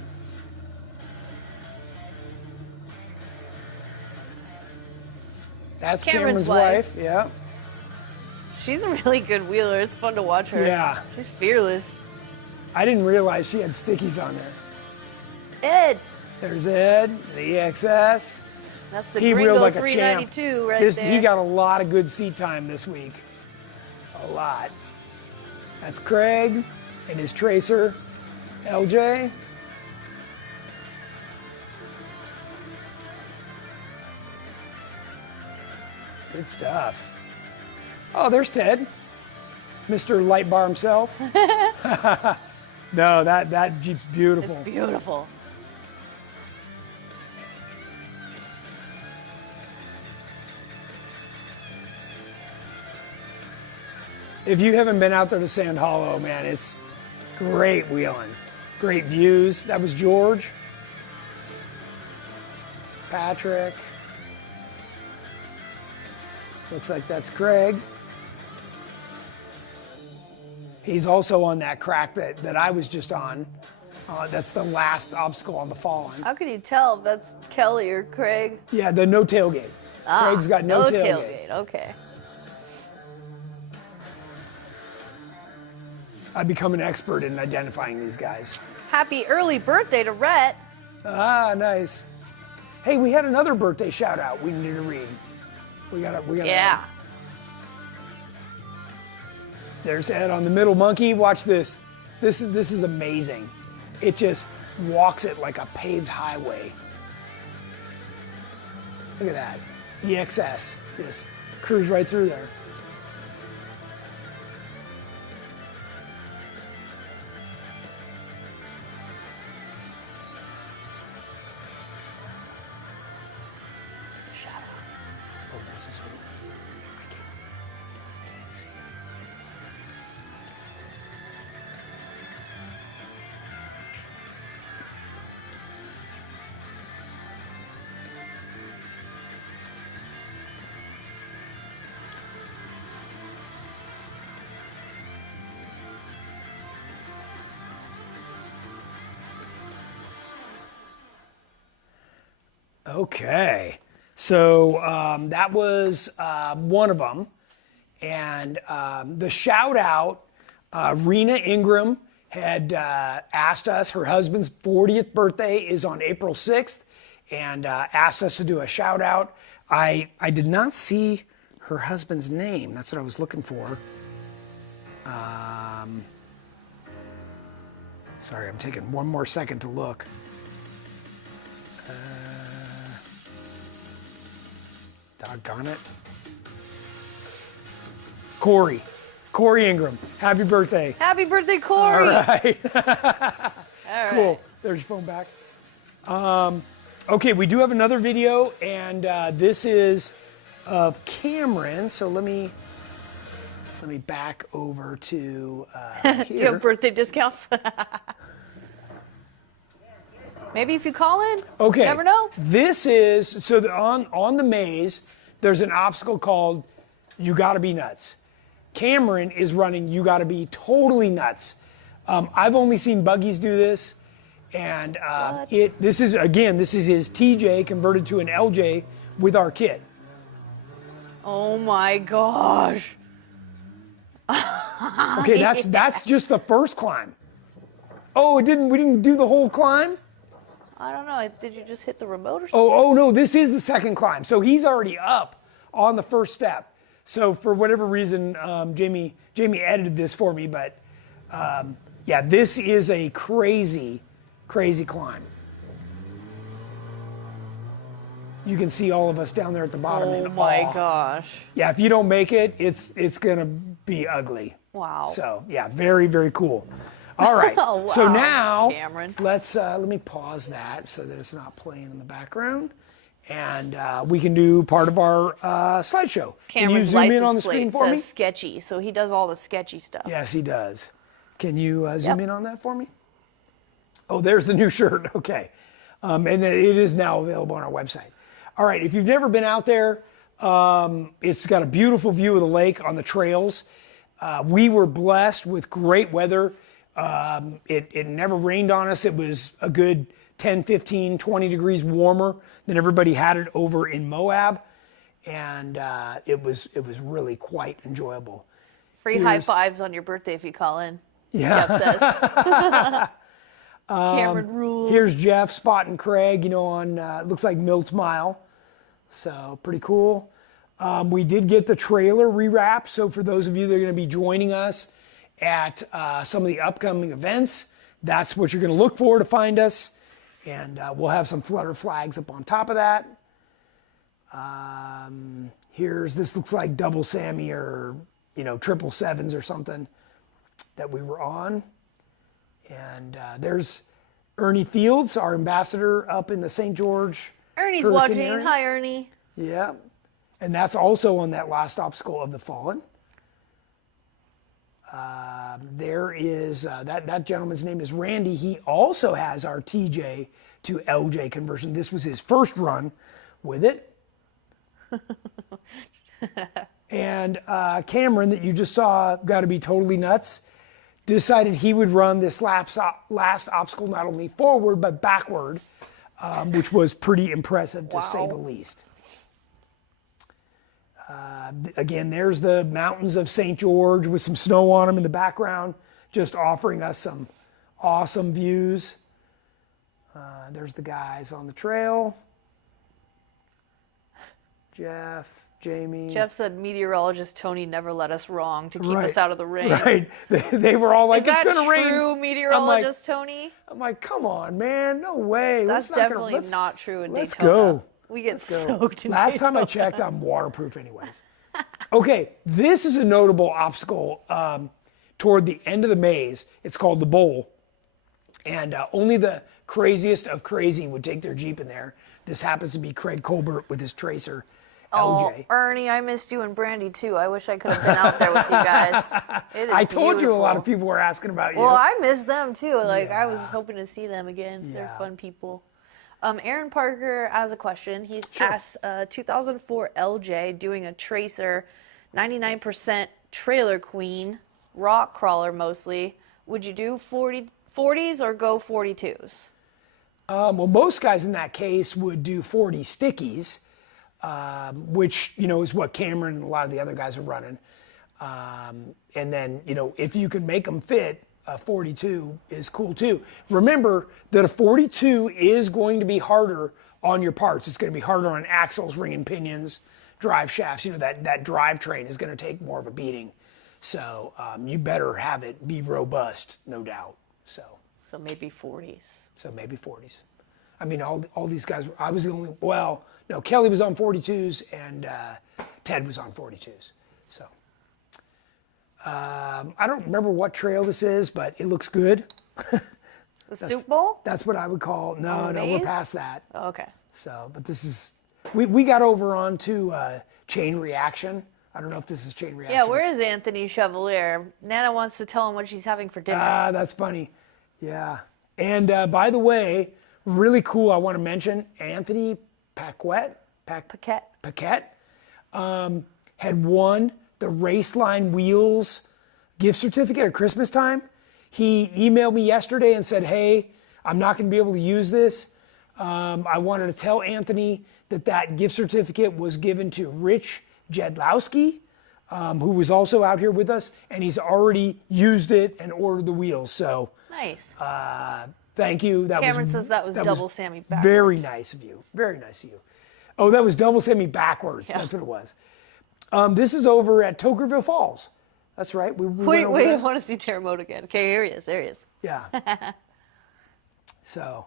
That's Cameron's wife. Yeah. She's a really good wheeler. It's fun to watch her. Yeah. She's fearless. I didn't realize she had stickies on there. Ed. There's Ed, the EXS. That's the He Gringo reeled like a champ. 392 right there. He got a lot of good seat time this week. A lot. That's Craig and his Tracer, LJ. Good stuff. Oh, there's Ted, Mr. Light Bar himself. No, that Jeep's beautiful. It's beautiful. If you haven't been out there to Sand Hollow, man, it's great wheeling. Great views. That was George. Patrick. Looks like that's Craig. He's also on that crack that I was just on. That's the last obstacle on the Fallen. How can you tell if that's Kelly or Craig? Yeah, the no tailgate. Craig's got no tailgate. Okay. I've become an expert in identifying these guys. Happy early birthday to Rhett. Ah, nice. Hey, we had another birthday shout out we need to read. We got Yeah. There's Ed on the Middle Monkey. Watch this. This is amazing. It just walks it like a paved highway. Look at that. EXS. Just cruise right through there. Shout out. Oh, this is good. I can't see. Okay, so that was one of them. And the shout out, Rena Ingram had asked us, her husband's 40th birthday is on April 6th, and asked us to do a shout out. I did not see her husband's name. That's what I was looking for. Sorry, I'm taking one more second to look. Doggone it. Corey Ingram. Happy birthday. Happy birthday, Corey. All right. All Cool. right. There's your phone back. Okay, we do have another video, and this is of Cameron. So let me back over to Do you here. have birthday discounts? Maybe if you call in. Okay. You never know. This is so on the maze. There's an obstacle called "You Gotta Be Nuts." Cameron is running "You Gotta Be Totally Nuts." I've only seen buggies do this, and this is his TJ converted to an LJ with our kit. Oh my gosh. Okay, that's just the first climb. Oh, we didn't do the whole climb? I don't know. Did you just hit the remote or something? Oh no, this is the second climb. So he's already up on the first step. So for whatever reason, Jamie edited this for me, but yeah, this is a crazy climb. You can see all of us down there at the bottom. Oh in my awe. gosh. Yeah, if you don't make it, it's gonna be ugly. Wow. So yeah, very, very cool. All right. Oh, So wow, now Cameron. let me pause that so that it's not playing in the background, and we can do part of our slideshow. Can you Cameron's zoom in license on the screen plate for says me? sketchy, so he does all the sketchy stuff. Yes, he does. Can you zoom Yep. in on that for me? Oh, there's the new shirt. Okay. And it is now available on our website. All right, if you've never been out there, It's got a beautiful view of the lake on the trails. We were blessed with great weather. It never rained on us. It was a good 10, 15, 20 degrees warmer than everybody had it over in Moab. And it was really quite enjoyable. Free high fives on your birthday if you call in. Yeah. Jeff says. Cameron rules. Here's Jeff spotting Craig, on looks like Milt's Mile. So pretty cool. We did get the trailer rewrapped. So for those of you that are going to be joining us at some of the upcoming events, that's what you're going to look for to find us. And we'll have some flutter flags up on top of that. This looks like double Sammy or, triple sevens or something that we were on. And there's Ernie Fields, our ambassador up in the St. George. Ernie's Hurricane watching. area. Hi, Ernie. Yeah. And that's also on that last obstacle of the Fallen. There is, that gentleman's name is Randy. He also has our TJ to LJ conversion. This was his first run with it. And Cameron, that you just saw, got to be totally nuts, decided he would run this last obstacle not only forward but backward, which was pretty impressive to say the least. Again, there's the mountains of St. George with some snow on them in the background, just offering us some awesome views. There's the guys on the trail. Jeff, Jamie. Jeff said meteorologist Tony never let us wrong to keep us out of the rain. Right. They were all like, Is that it's going to rain. true, meteorologist Tony? I'm like, come on, man. No way. That's definitely not true in Daytona. Let's go. We get soaked in Last Daytona. time I checked, I'm waterproof anyways. Okay, this is a notable obstacle toward the end of the maze. It's called the Bowl. And only the craziest of crazy would take their Jeep in there. This happens to be Craig Colbert with his Tracer, LJ. Oh, Ernie, I missed you and Brandy too. I wish I could have been out there with you guys. It is I told you a lot beautiful. of people were asking about you. Well, I missed them too. I was hoping to see them again. They're Yeah. fun people. Aaron Parker has a question. He's asked 2004 LJ doing a Tracer, 99% Trailer Queen, rock crawler mostly. Would you do 40s or go 42s? Well, most guys in that case would do 40 stickies, which, is what Cameron and a lot of the other guys are running. And then, if you can make them fit, a 42 is cool too. Remember that a 42 is going to be harder on your parts. It's going to be harder on axles, ring and pinions, drive shafts. That drivetrain is going to take more of a beating. So you better have it be robust, no doubt. So maybe 40s. So maybe 40s. I mean, all these guys, I was the only, no, Kelly was on 42s and Ted was on 42s. So I don't remember what trail this is, but it looks good. The Soup Bowl? That's what I would call, no, we're past that. Oh, okay. So, but this is, we got over onto Chain Reaction. I don't know if this is Chain Reaction. Yeah, where is Anthony Chevalier? Nana wants to tell him what she's having for dinner. That's funny. Yeah. And by the way, really cool, I want to mention Anthony Paquette had won the Raceline Wheels gift certificate at Christmas time. He emailed me yesterday and said, hey, I'm not going to be able to use this. I wanted to tell Anthony that gift certificate was given to Rich Jedlowski, who was also out here with us, and he's already used it and ordered the wheels. So nice. Thank you. Cameron says that was double Sammy backwards. Very nice of you. Very nice of you. Oh, that was double Sammy backwards. Yeah. That's what it was. This is over at Tokerville Falls. That's right. Wait, I want to see Teramoto again. Okay, here he is. There he is. Yeah. So,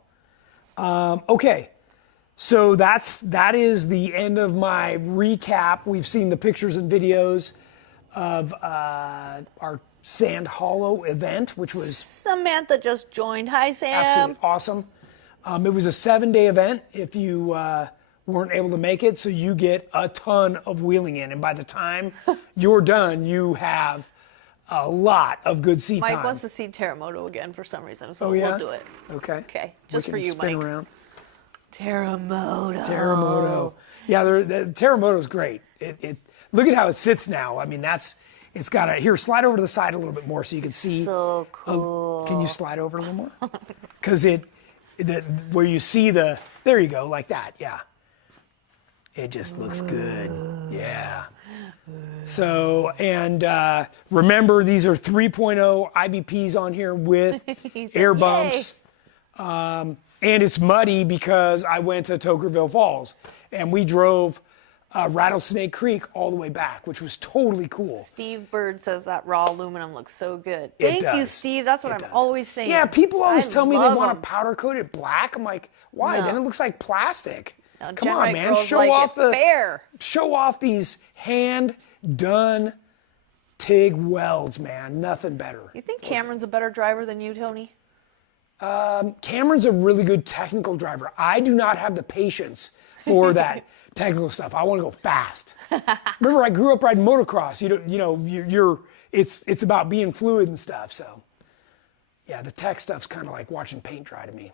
okay. So that is the end of my recap. We've seen the pictures and videos of our Sand Hollow event, which was Samantha just joined. Hi, Sam. Absolutely awesome. It was a 7-day event if you weren't able to make it, so you get a ton of wheeling in, and by the time you're done, you have a lot of good seat time. Mike wants to see Teramoto again for some reason, so Oh, yeah? we'll do it. Okay. Okay, just We for can you, spin Mike. around. Teramoto. Teramoto. Yeah, the Teramoto's great. Look at how it sits now. I mean, it's got here, slide over to the side a little bit more so you can see. So cool. Can you slide over a little more? Because where you see there you go, like that, yeah. It just looks good, yeah. So, and remember, these are 3.0 IBPs on here with air bumps. And it's muddy because I went to Tokerville Falls and we drove Rattlesnake Creek all the way back, which was totally cool. Steve Bird says that raw aluminum looks so good. It Thank you, does. Steve. That's what I'm always saying. Yeah, people always tell me they want them. to powder coat it black. I'm like, why? No. Then it looks like plastic. No, Come GenRight on, man. girls Show like off it fair. show off these hand done TIG welds, man. Nothing better. You think Cameron's a better driver than you, Tony? Cameron's a really good technical driver. I do not have the patience for that technical stuff. I want to go fast. Remember, I grew up riding motocross. It's about being fluid and stuff. So, yeah, the tech stuff's kind of like watching paint dry to me.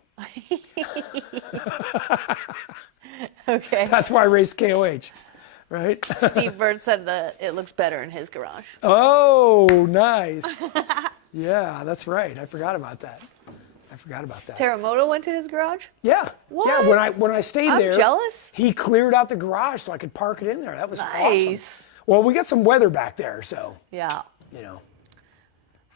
Okay. That's why I race KOH, right? Steve Bird said that it looks better in his garage. Oh, nice. Yeah, that's right. I forgot about that. Teramoto went to his garage? Yeah. What? Yeah, when I stayed I'm there, jealous. he cleared out the garage so I could park it in there. That was awesome. Nice. Well, we got some weather back there, so, Yeah. you know.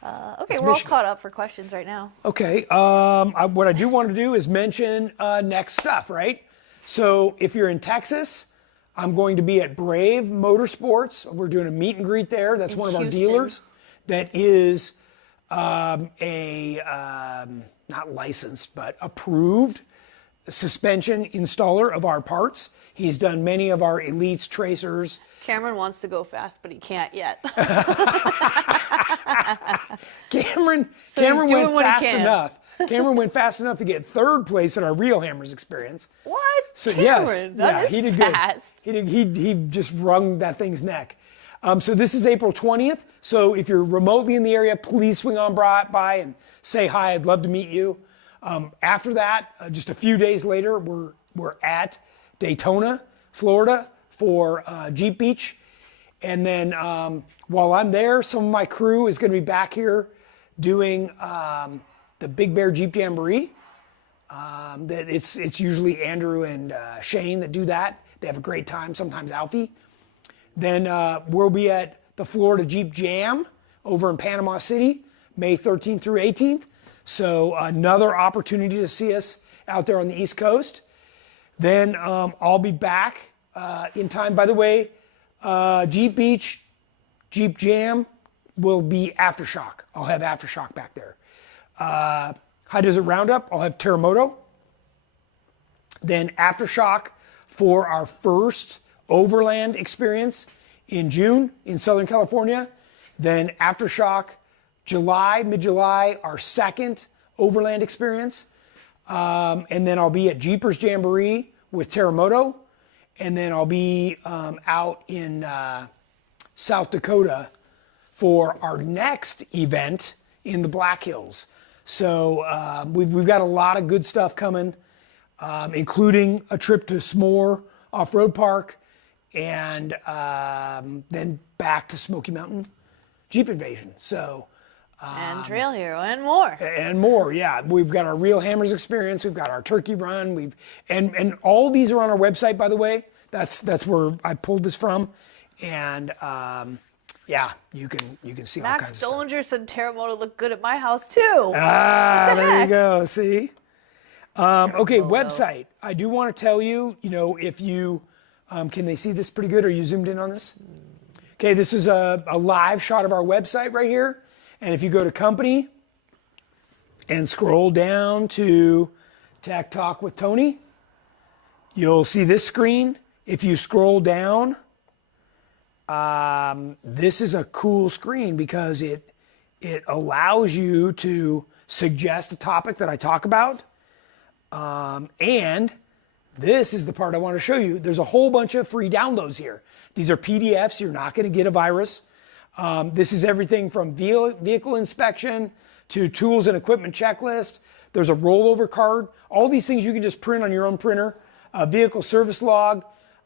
Okay, It's we're all Michigan. caught up for questions right now. Okay, what I do want to do is mention next stuff, right? So if you're in Texas, I'm going to be at Brave Motorsports. We're doing a meet and greet there. That's one of our Houston. dealers that is not licensed, but approved suspension installer of our parts. He's done many of our Elites, Tracers. Cameron wants to go fast, but he can't yet. Cameron doing went what he fast can. enough. Cameron went fast enough to get third place in our Real Hammers experience. What? So Cameron, yes, that is he did fast. good. He just wrung that thing's neck. So this is April 20th. So if you're remotely in the area, please swing on by and say hi. I'd love to meet you. After that, just a few days later, we're at Daytona, Florida for Jeep Beach. And then while I'm there, some of my crew is going to be back here doing the Big Bear Jeep Jamboree. It's usually Andrew and Shane that do that. They have a great time, sometimes Alfie. Then we'll be at the Florida Jeep Jam over in Panama City, May 13th through 18th. So another opportunity to see us out there on the East Coast. Then I'll be back in time. By the way, Jeep Beach, Jeep Jam will be Aftershock. I'll have Aftershock back there. High Desert Roundup, I'll have Teramoto. Then Aftershock for our first overland experience in June in Southern California. Then Aftershock mid-July, our second overland experience. And then I'll be at Jeepers Jamboree with Teramoto. And then I'll be out in South Dakota for our next event in the Black Hills. So we've got a lot of good stuff coming, including a trip to S'more Off-Road Park, and then back to Smoky Mountain Jeep Invasion. So And Trail Hero and more. and more, yeah. We've got our Real Hammers experience. We've got our Turkey Run. And all these are on our website, by the way. That's where I pulled this from. And yeah, you can see all Max kinds of stuff. Stollinger said Teramoto looked good at my house too. Ah, there you heck? go. See. Okay, website. I do want to tell you. If you can they see this pretty good? Are you zoomed in on this? Okay, this is a live shot of our website right here. And if you go to company and scroll down to Tech Talk with Tony, you'll see this screen. If you scroll down, this is a cool screen because it allows you to suggest a topic that I talk about. And this is the part I want to show you. There's a whole bunch of free downloads here. These are PDFs. You're not going to get a virus. This is everything from vehicle inspection to tools and equipment checklist. There's a rollover card. All these things you can just print on your own printer. A vehicle service log.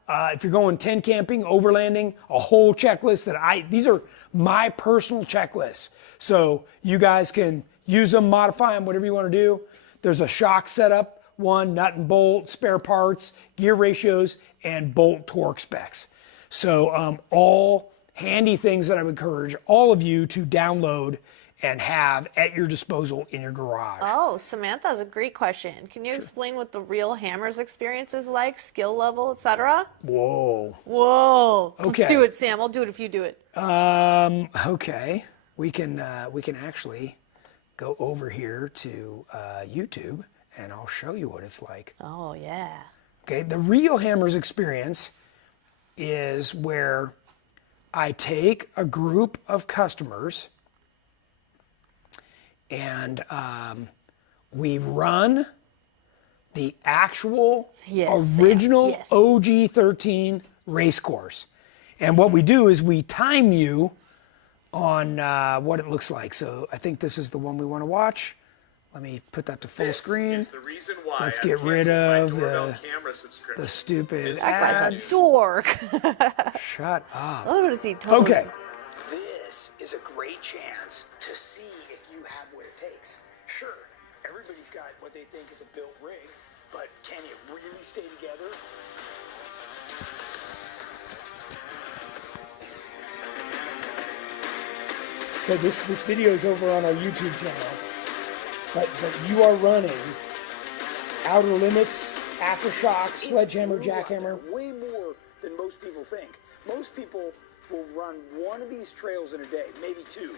If you're going tent camping, overlanding, a whole checklist these are my personal checklists. So you guys can use them, modify them, whatever you want to do. There's a shock setup, one, nut and bolt, spare parts, gear ratios, and bolt torque specs. So all handy things that I would encourage all of you to download and have at your disposal in your garage. Oh, Samantha has a great question. Can you explain what the real hammers experience is like, skill level, etc.? Whoa. Whoa. Okay. Let's do it, Sam. I'll do it if you do it. Okay. We can actually go over here to YouTube and I'll show you what it's like. Oh, yeah. Okay, the real hammers experience is where I take a group of customers and we run the actual original OG 13 race course. And what we do is we time you on what it looks like. So I think this is the one we want to watch. Let me put that to full screen. Let's get rid of the stupid ads. That guy's a dork. Shut up. Oh, does he totally? Okay. This is a great chance to see if you have what it takes. Sure, everybody's got what they think is a built rig, but can it really stay together? So this video is over on our YouTube channel, but you are running outer limits, aftershock, sledgehammer, jackhammer. Way more than most people think. Most people will run one of these trails in a day, maybe two.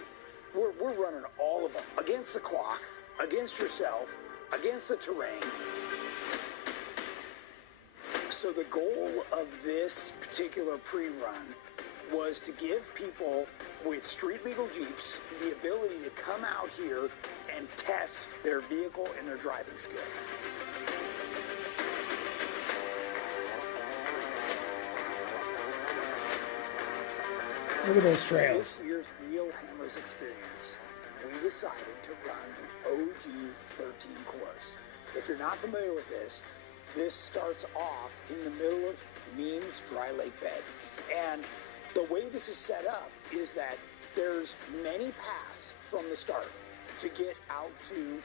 We're running all of them against the clock, against yourself, against the terrain. So the goal of this particular pre-run was to give people with street legal Jeeps the ability to come out here and test their vehicle and their driving skill. Look at those trails. This year's Real Hammers experience, we decided to run an OG 13 course. If you're not familiar with this starts off in the middle of Means Dry Lake Bed. And the way this is set up is that there's many paths from the start to get out to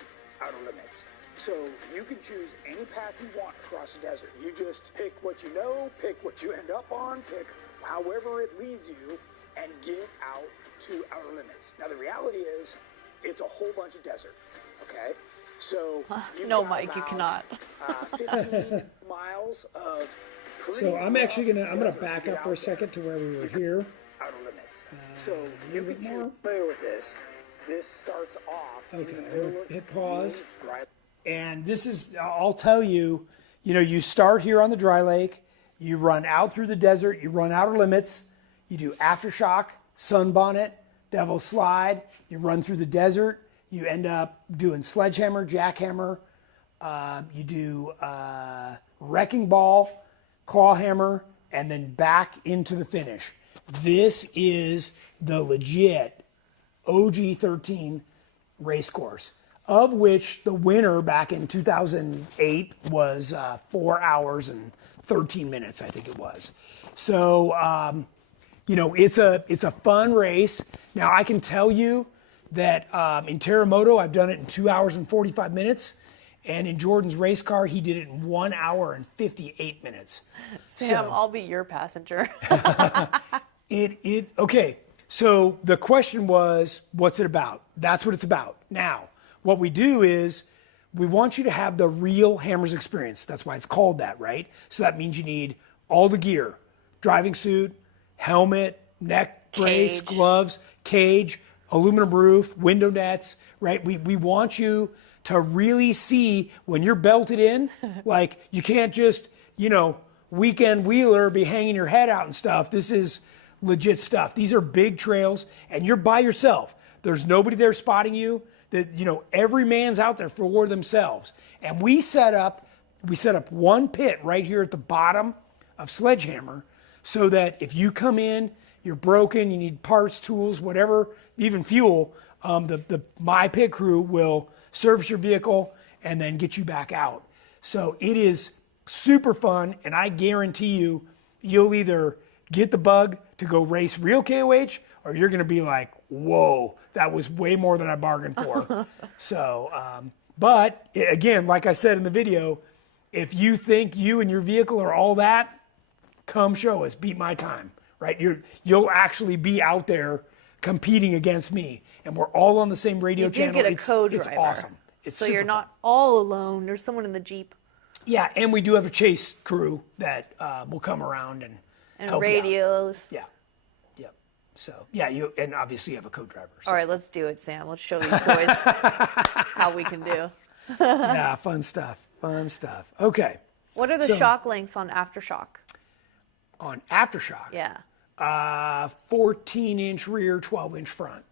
outer limits. So you can choose any path you want across the desert. You just pick what you know, pick what you end up on, pick however it leads you, and get out to outer limits. Now the reality is, it's a whole bunch of desert, okay? So no, Mike, you cannot. 15 miles of. So I'm actually gonna back up for a second to where we were here. Outer limits. So you can choose familiar with this. This starts off. Okay, hit pause. And this is, I'll tell you, you start here on the dry lake, you run out through the desert, you run outer limits, you do aftershock, sunbonnet, devil slide, you run through the desert, you end up doing sledgehammer, jackhammer, you do wrecking ball, claw hammer, and then back into the finish. This is the legit OG 13 race course, of which the winner back in 2008 was 4 hours and 13 minutes, I think it was. So, it's a fun race. Now, I can tell you that in Teramoto, I've done it in 2 hours and 45 minutes. And in Jordan's race car, he did it in 1 hour and 58 minutes. Sam, I'll be your passenger. Okay, so the question was, what's it about? That's what it's about. Now, what we do is we want you to have the real Hammers experience. That's why it's called that, right? So that means you need all the gear, driving suit, helmet, neck brace, gloves, cage, aluminum roof, window nets, right? We want you to really see when you're belted in, like you can't just, weekend wheeler, be hanging your head out and stuff. This is legit stuff. These are big trails and you're by yourself. There's nobody there spotting you. That every man's out there for themselves. And we set up one pit right here at the bottom of Sledgehammer so that if you come in, you're broken, you need parts, tools, whatever, even fuel, my pit crew will service your vehicle and then get you back out. So it is super fun, and I guarantee you you'll either get the bug to go race real KOH, or you're going to be like, whoa, that was way more than I bargained for. So, but again, like I said in the video, if you think you and your vehicle are all that, come show us, beat my time, right? You'll actually be out there competing against me, and we're all on the same radio You channel. did get a co-driver. It's awesome. It's So super you're fun. not all alone. There's someone in the Jeep. Yeah, and we do have a chase crew that will come around and help you out. radios. Yeah, yep. So yeah, you and obviously you have a co-driver. So. All right, let's do it, Sam. Let's show these boys how we can do. Yeah, fun stuff. Fun stuff. Okay. What are the shock lengths on Aftershock? On Aftershock. Yeah. 14-inch rear, 12-inch front.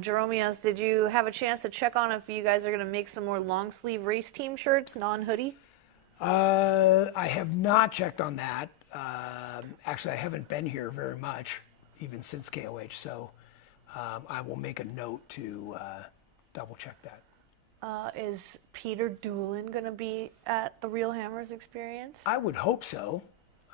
Jerome asks, did you have a chance to check on if you guys are going to make some more long sleeve race team shirts, non-hoodie? I have not checked on that. Actually, I haven't been here very much, even since KOH, so I will make a note to double check that. Is Peter Doolin going to be at the Real Hammers experience? I would hope so.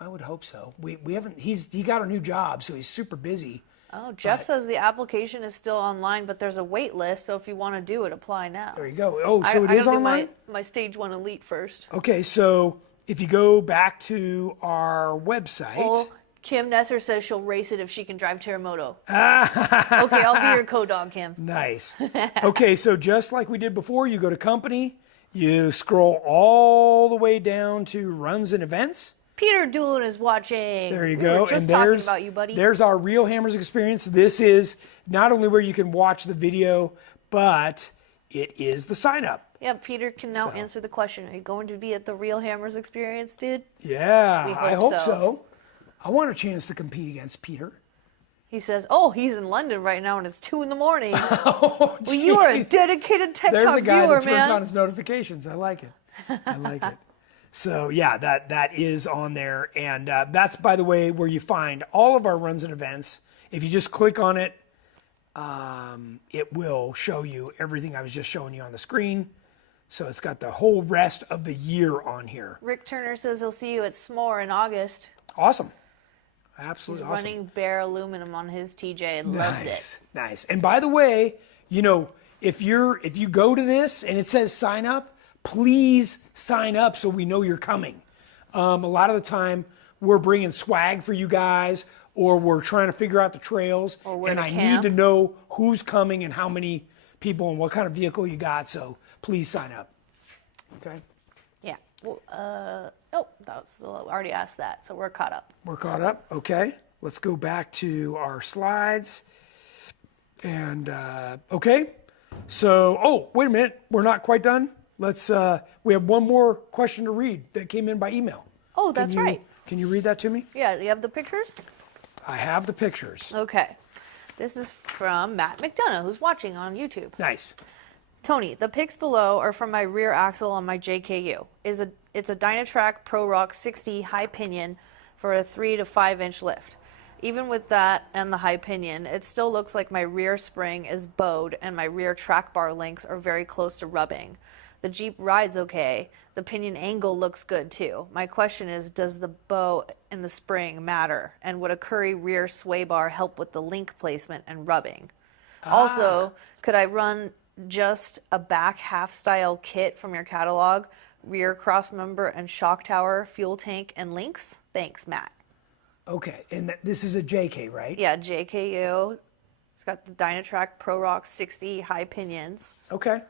I would hope so. We haven't. He got a new job, so he's super busy. Oh, Jeff says the application is still online, but there's a wait list, so if you want to do it, apply now. There you go. Oh, so it I is gotta do online? my Stage 1 Elite first. Okay, so if you go back to our website. Oh, Kim Nesser says she'll race it if she can drive Teramoto. Okay, I'll be your co-dog, Kim. Nice. Okay, so just like we did before, you go to company, you scroll all the way down to runs and events. Peter Doolin is watching. There you We go. were just And talking about you, buddy. there's our Real Hammers experience. This is not only where you can watch the video, but it is the sign up. Yeah, Peter can now answer the question. Are you going to be at the Real Hammers experience, dude? Yeah, We I hope hope so. so. I want a chance to compete against Peter. He says, oh, he's in London right now and it's 2 in the morning. Oh, Well, you are a geez. dedicated Tech There's Talk a guy viewer, that turns man. on his notifications. I like it. I like it. So yeah, that is on there, and that's, by the way, where you find all of our runs and events. If you just click on it, it will show you everything I was just showing you on the screen. So it's got the whole rest of the year on here. Rick Turner says he'll see you at S'more in August. Awesome. He's Absolutely awesome. running bare aluminum on his TJ and loves it. Nice. And by the way, you know, if you go to this and it says sign up, please sign up so we know you're coming. A lot of the time we're bringing swag for you guys, or we're trying to figure out the trails, Or where and to I camp. need to know who's coming and how many people and what kind of vehicle you got. So please sign up. Okay. Yeah. Well, oh, I already asked that, so we're caught up. We're caught up. Okay. Let's go back to our slides. And okay. So, oh, wait a minute. We're not quite done. Let's. We have one more question to read that came in by email. Oh, that's right. Can you read that to me? Yeah, do you have the pictures? I have the pictures. Okay. This is from Matt McDonough, who's watching on YouTube. Nice. Tony, the pics below are from my rear axle on my JKU. It's a Dynatrac Pro Rock 60 high pinion for a 3 to 5 inch lift. Even with that and the high pinion, it still looks like my rear spring is bowed and my rear track bar links are very close to rubbing. The Jeep rides okay. The pinion angle looks good too. My question is, does the bow in the spring matter? And would a Curry rear sway bar help with the link placement and rubbing? Also, could I run just a back half style kit from your catalog? Rear cross member and shock tower, fuel tank, and links? Thanks, Matt. Okay. And this is a JK, right? Yeah, JKU. It's got the Dynatrac Pro Rock 60 high pinions. Okay.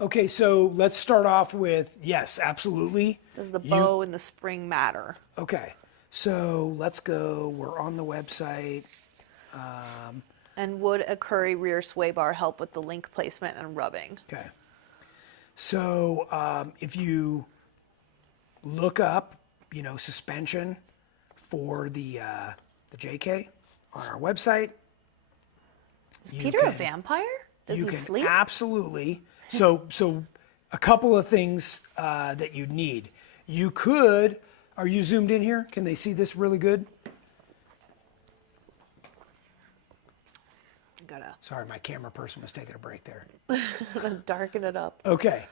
Okay, so let's start off with, yes, absolutely. Does the bow and the spring matter? Okay, so let's go. We're on the website. And would a Curry rear sway bar help with the link placement and rubbing? Okay. So if you look up, you know, suspension for the JK on our website. Is Peter a vampire? Does he sleep? Absolutely. So a couple of things that you'd need. You could, are you zoomed in here? Can they see this really good? Sorry, my camera person was taking a break there. Darken it up. Okay.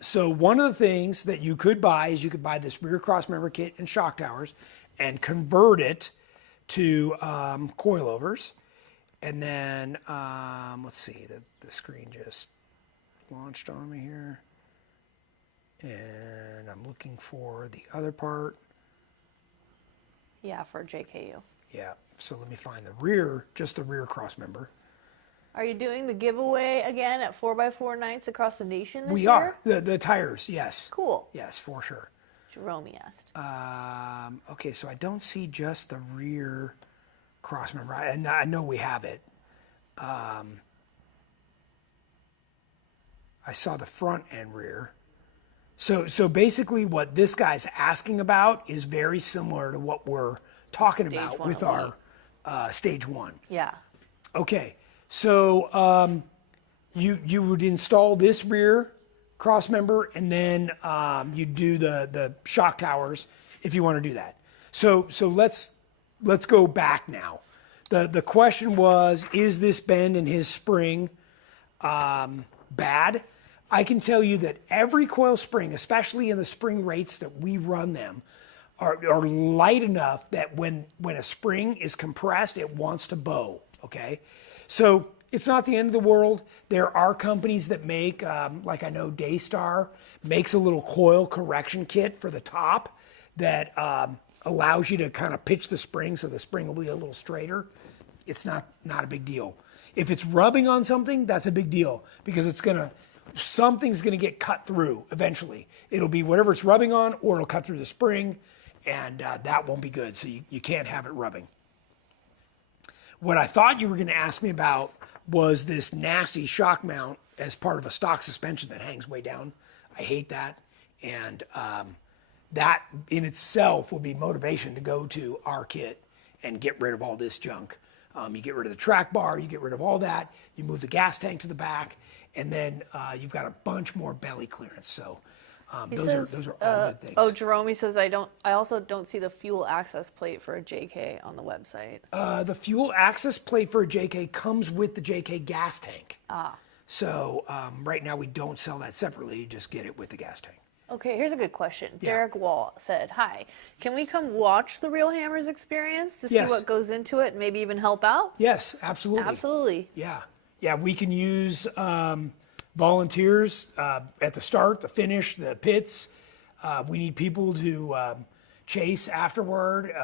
So one of the things that you could buy is you could buy this rear crossmember kit and shock towers and convert it to coilovers. And then, let's see, the screen just launched on me here. And I'm looking for the other part. Yeah, for JKU. Yeah, so let me find the rear, just the rear crossmember. Are you doing the giveaway again at 4x4 nights across the nation this We year? are. The tires, yes. Cool. Yes, for sure. Jerome asked. Okay, so I don't see just the rear crossmember. I know we have it. I saw the front and rear. So basically what this guy's asking about is very similar to what we're talking Stage about one with elite. our stage one. Yeah. Okay, so you would install this rear crossmember and then you do the shock towers if you want to do that. So let's go back now. The question was, is this bend in his spring bad? I can tell you that every coil spring, especially in the spring rates that we run them, are light enough that when a spring is compressed, it wants to bow, okay? So it's not the end of the world. There are companies that make, like I know Daystar makes a little coil correction kit for the top that allows you to kind of pitch the spring so the spring will be a little straighter. It's not a big deal. If it's rubbing on something, that's a big deal because something's gonna get cut through eventually. It'll be whatever it's rubbing on, or it'll cut through the spring, and that won't be good. So you can't have it rubbing. What I thought you were gonna ask me about was this nasty shock mount as part of a stock suspension that hangs way down. I hate that. And that in itself will be motivation to go to our kit and get rid of all this junk. You get rid of the track bar, you get rid of all that, you move the gas tank to the back, and then you've got a bunch more belly clearance. So those are all good things. Oh, Jerome says I also don't see the fuel access plate for a JK on the website. The fuel access plate for a JK comes with the JK gas tank. Ah. So right now we don't sell that separately, you just get it with the gas tank. Okay, here's a good question. Yeah. Derek Wall said, "Hi, can we come watch the Real Hammers experience to see Yes. what goes into it and maybe even help out?" Yes, absolutely. Absolutely. Yeah, we can use volunteers at the start, the finish, the pits. We need people to chase afterward.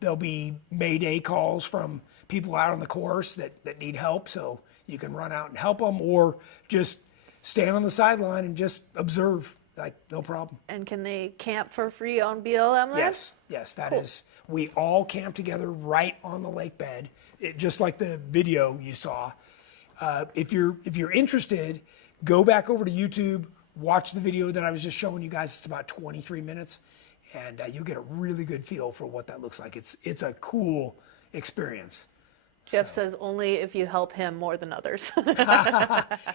There'll be Mayday calls from people out on the course that need help, so you can run out and help them, or just stand on the sideline and just observe. Like, no problem. And can they camp for free on BLM land? Yes, that is. We all camp together right on the lake bed, just like the video you saw. If you're interested, go back over to YouTube, watch the video that I was just showing you guys. It's about 23 minutes, and you'll get a really good feel for what that looks like. It's a cool experience. Jeff says only if you help him more than others.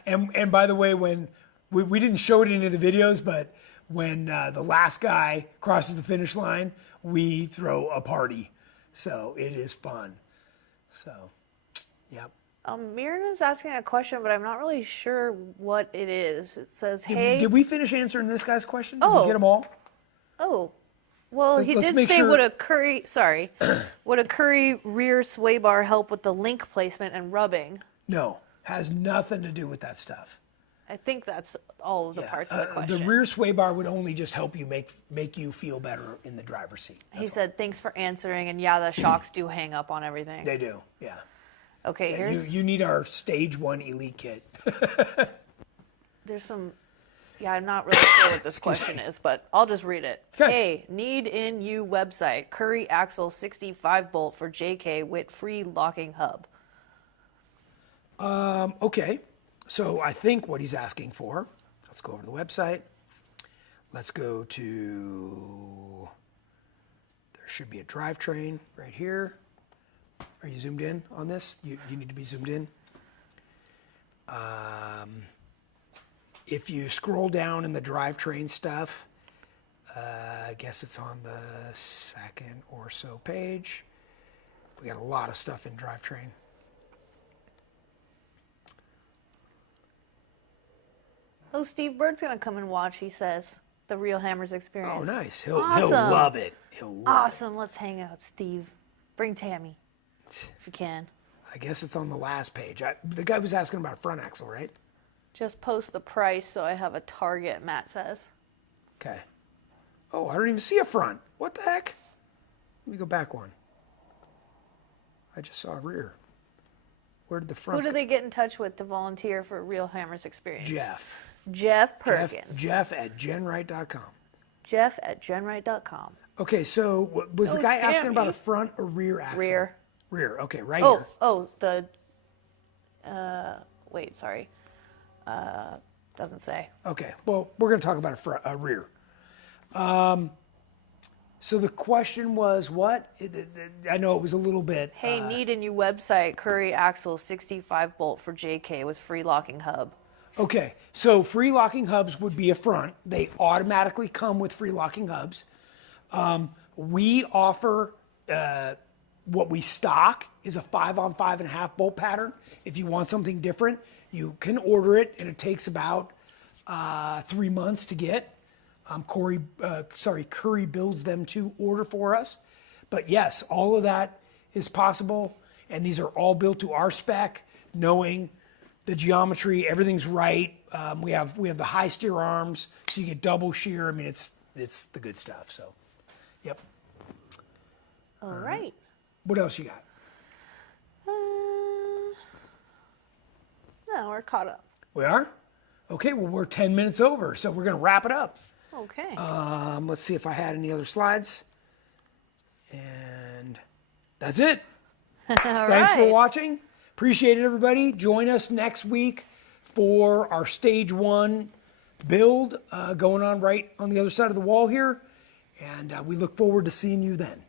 And by the way, when we didn't show it in any of the videos, but when the last guy crosses the finish line, we throw a party. So it is fun. So, yep. Mirna's asking a question, but I'm not really sure what it is. It says, "Hey." Did we finish answering this guy's question? Did Oh. we get them all? Oh, well, he Let's did make say, sure- would a Curry rear sway bar help with the link placement and rubbing? No, has nothing to do with that stuff. I think that's all of the parts of the question. The rear sway bar would only just help you make you feel better in the driver's seat. He said, "Thanks for answering." And yeah, the shocks do hang up on everything. They do, yeah. Okay, here's You need our stage 1 elite kit. there's some. Yeah, I'm not really sure what this question is, but I'll just read it. Okay. Hey, need in you website Curry axle 65 bolt for JK with free locking hub. Okay, so I think what he's asking for, let's go over to the website. Let's go to, there should be a drivetrain right here. Are you zoomed in on this? You need to be zoomed in. If you scroll down in the drivetrain stuff, I guess it's on the second or so page. We got a lot of stuff in drivetrain. Oh, Steve Bird's gonna come and watch. He says the Real Hammers Experience. Oh, nice. He'll Awesome. love it. He'll love Awesome. Let's hang out, Steve. Bring Tammy if you can. it. I guess it's on the last page. The guy was asking about a front axle, right? Just post the price so I have a target, Matt says. Okay. Oh, I don't even see a front. What the heck? Let me go back one. I just saw a rear. Where did the front? Who do they get in touch with to volunteer for Real Hammers Experience? Jeff Perkins. Jeff at GenRight.com. Jeff at GenRight.com. Okay, so was the Oh, guy it's asking about Tammy. a front or rear axle? Rear. Rear. Okay, right Oh, here. oh, the. Wait, sorry. Doesn't say. Okay, well, we're going to talk about a rear. So the question was what? I know it was a little bit. Hey, need a new website, Curry Axle 65 bolt for JK with free locking hub. Okay, so free locking hubs would be a front. They automatically come with free locking hubs. We offer what we stock is a 5 on 5.5 bolt pattern. If you want something different, you can order it, and it takes about 3 months to get. Curry builds them to order for us. But yes, all of that is possible, and these are all built to our spec, knowing the geometry, everything's right. We have the high steer arms, so you get double shear. I mean, it's the good stuff. So, yep. All right. What else you got? No, we're caught up. We are? Okay, well, we're 10 minutes over, so we're going to wrap it up. Okay. Let's see if I had any other slides. And that's it. Thanks for watching. Appreciate it, everybody. Join us next week for our stage 1 build going on right on the other side of the wall here. And we look forward to seeing you then.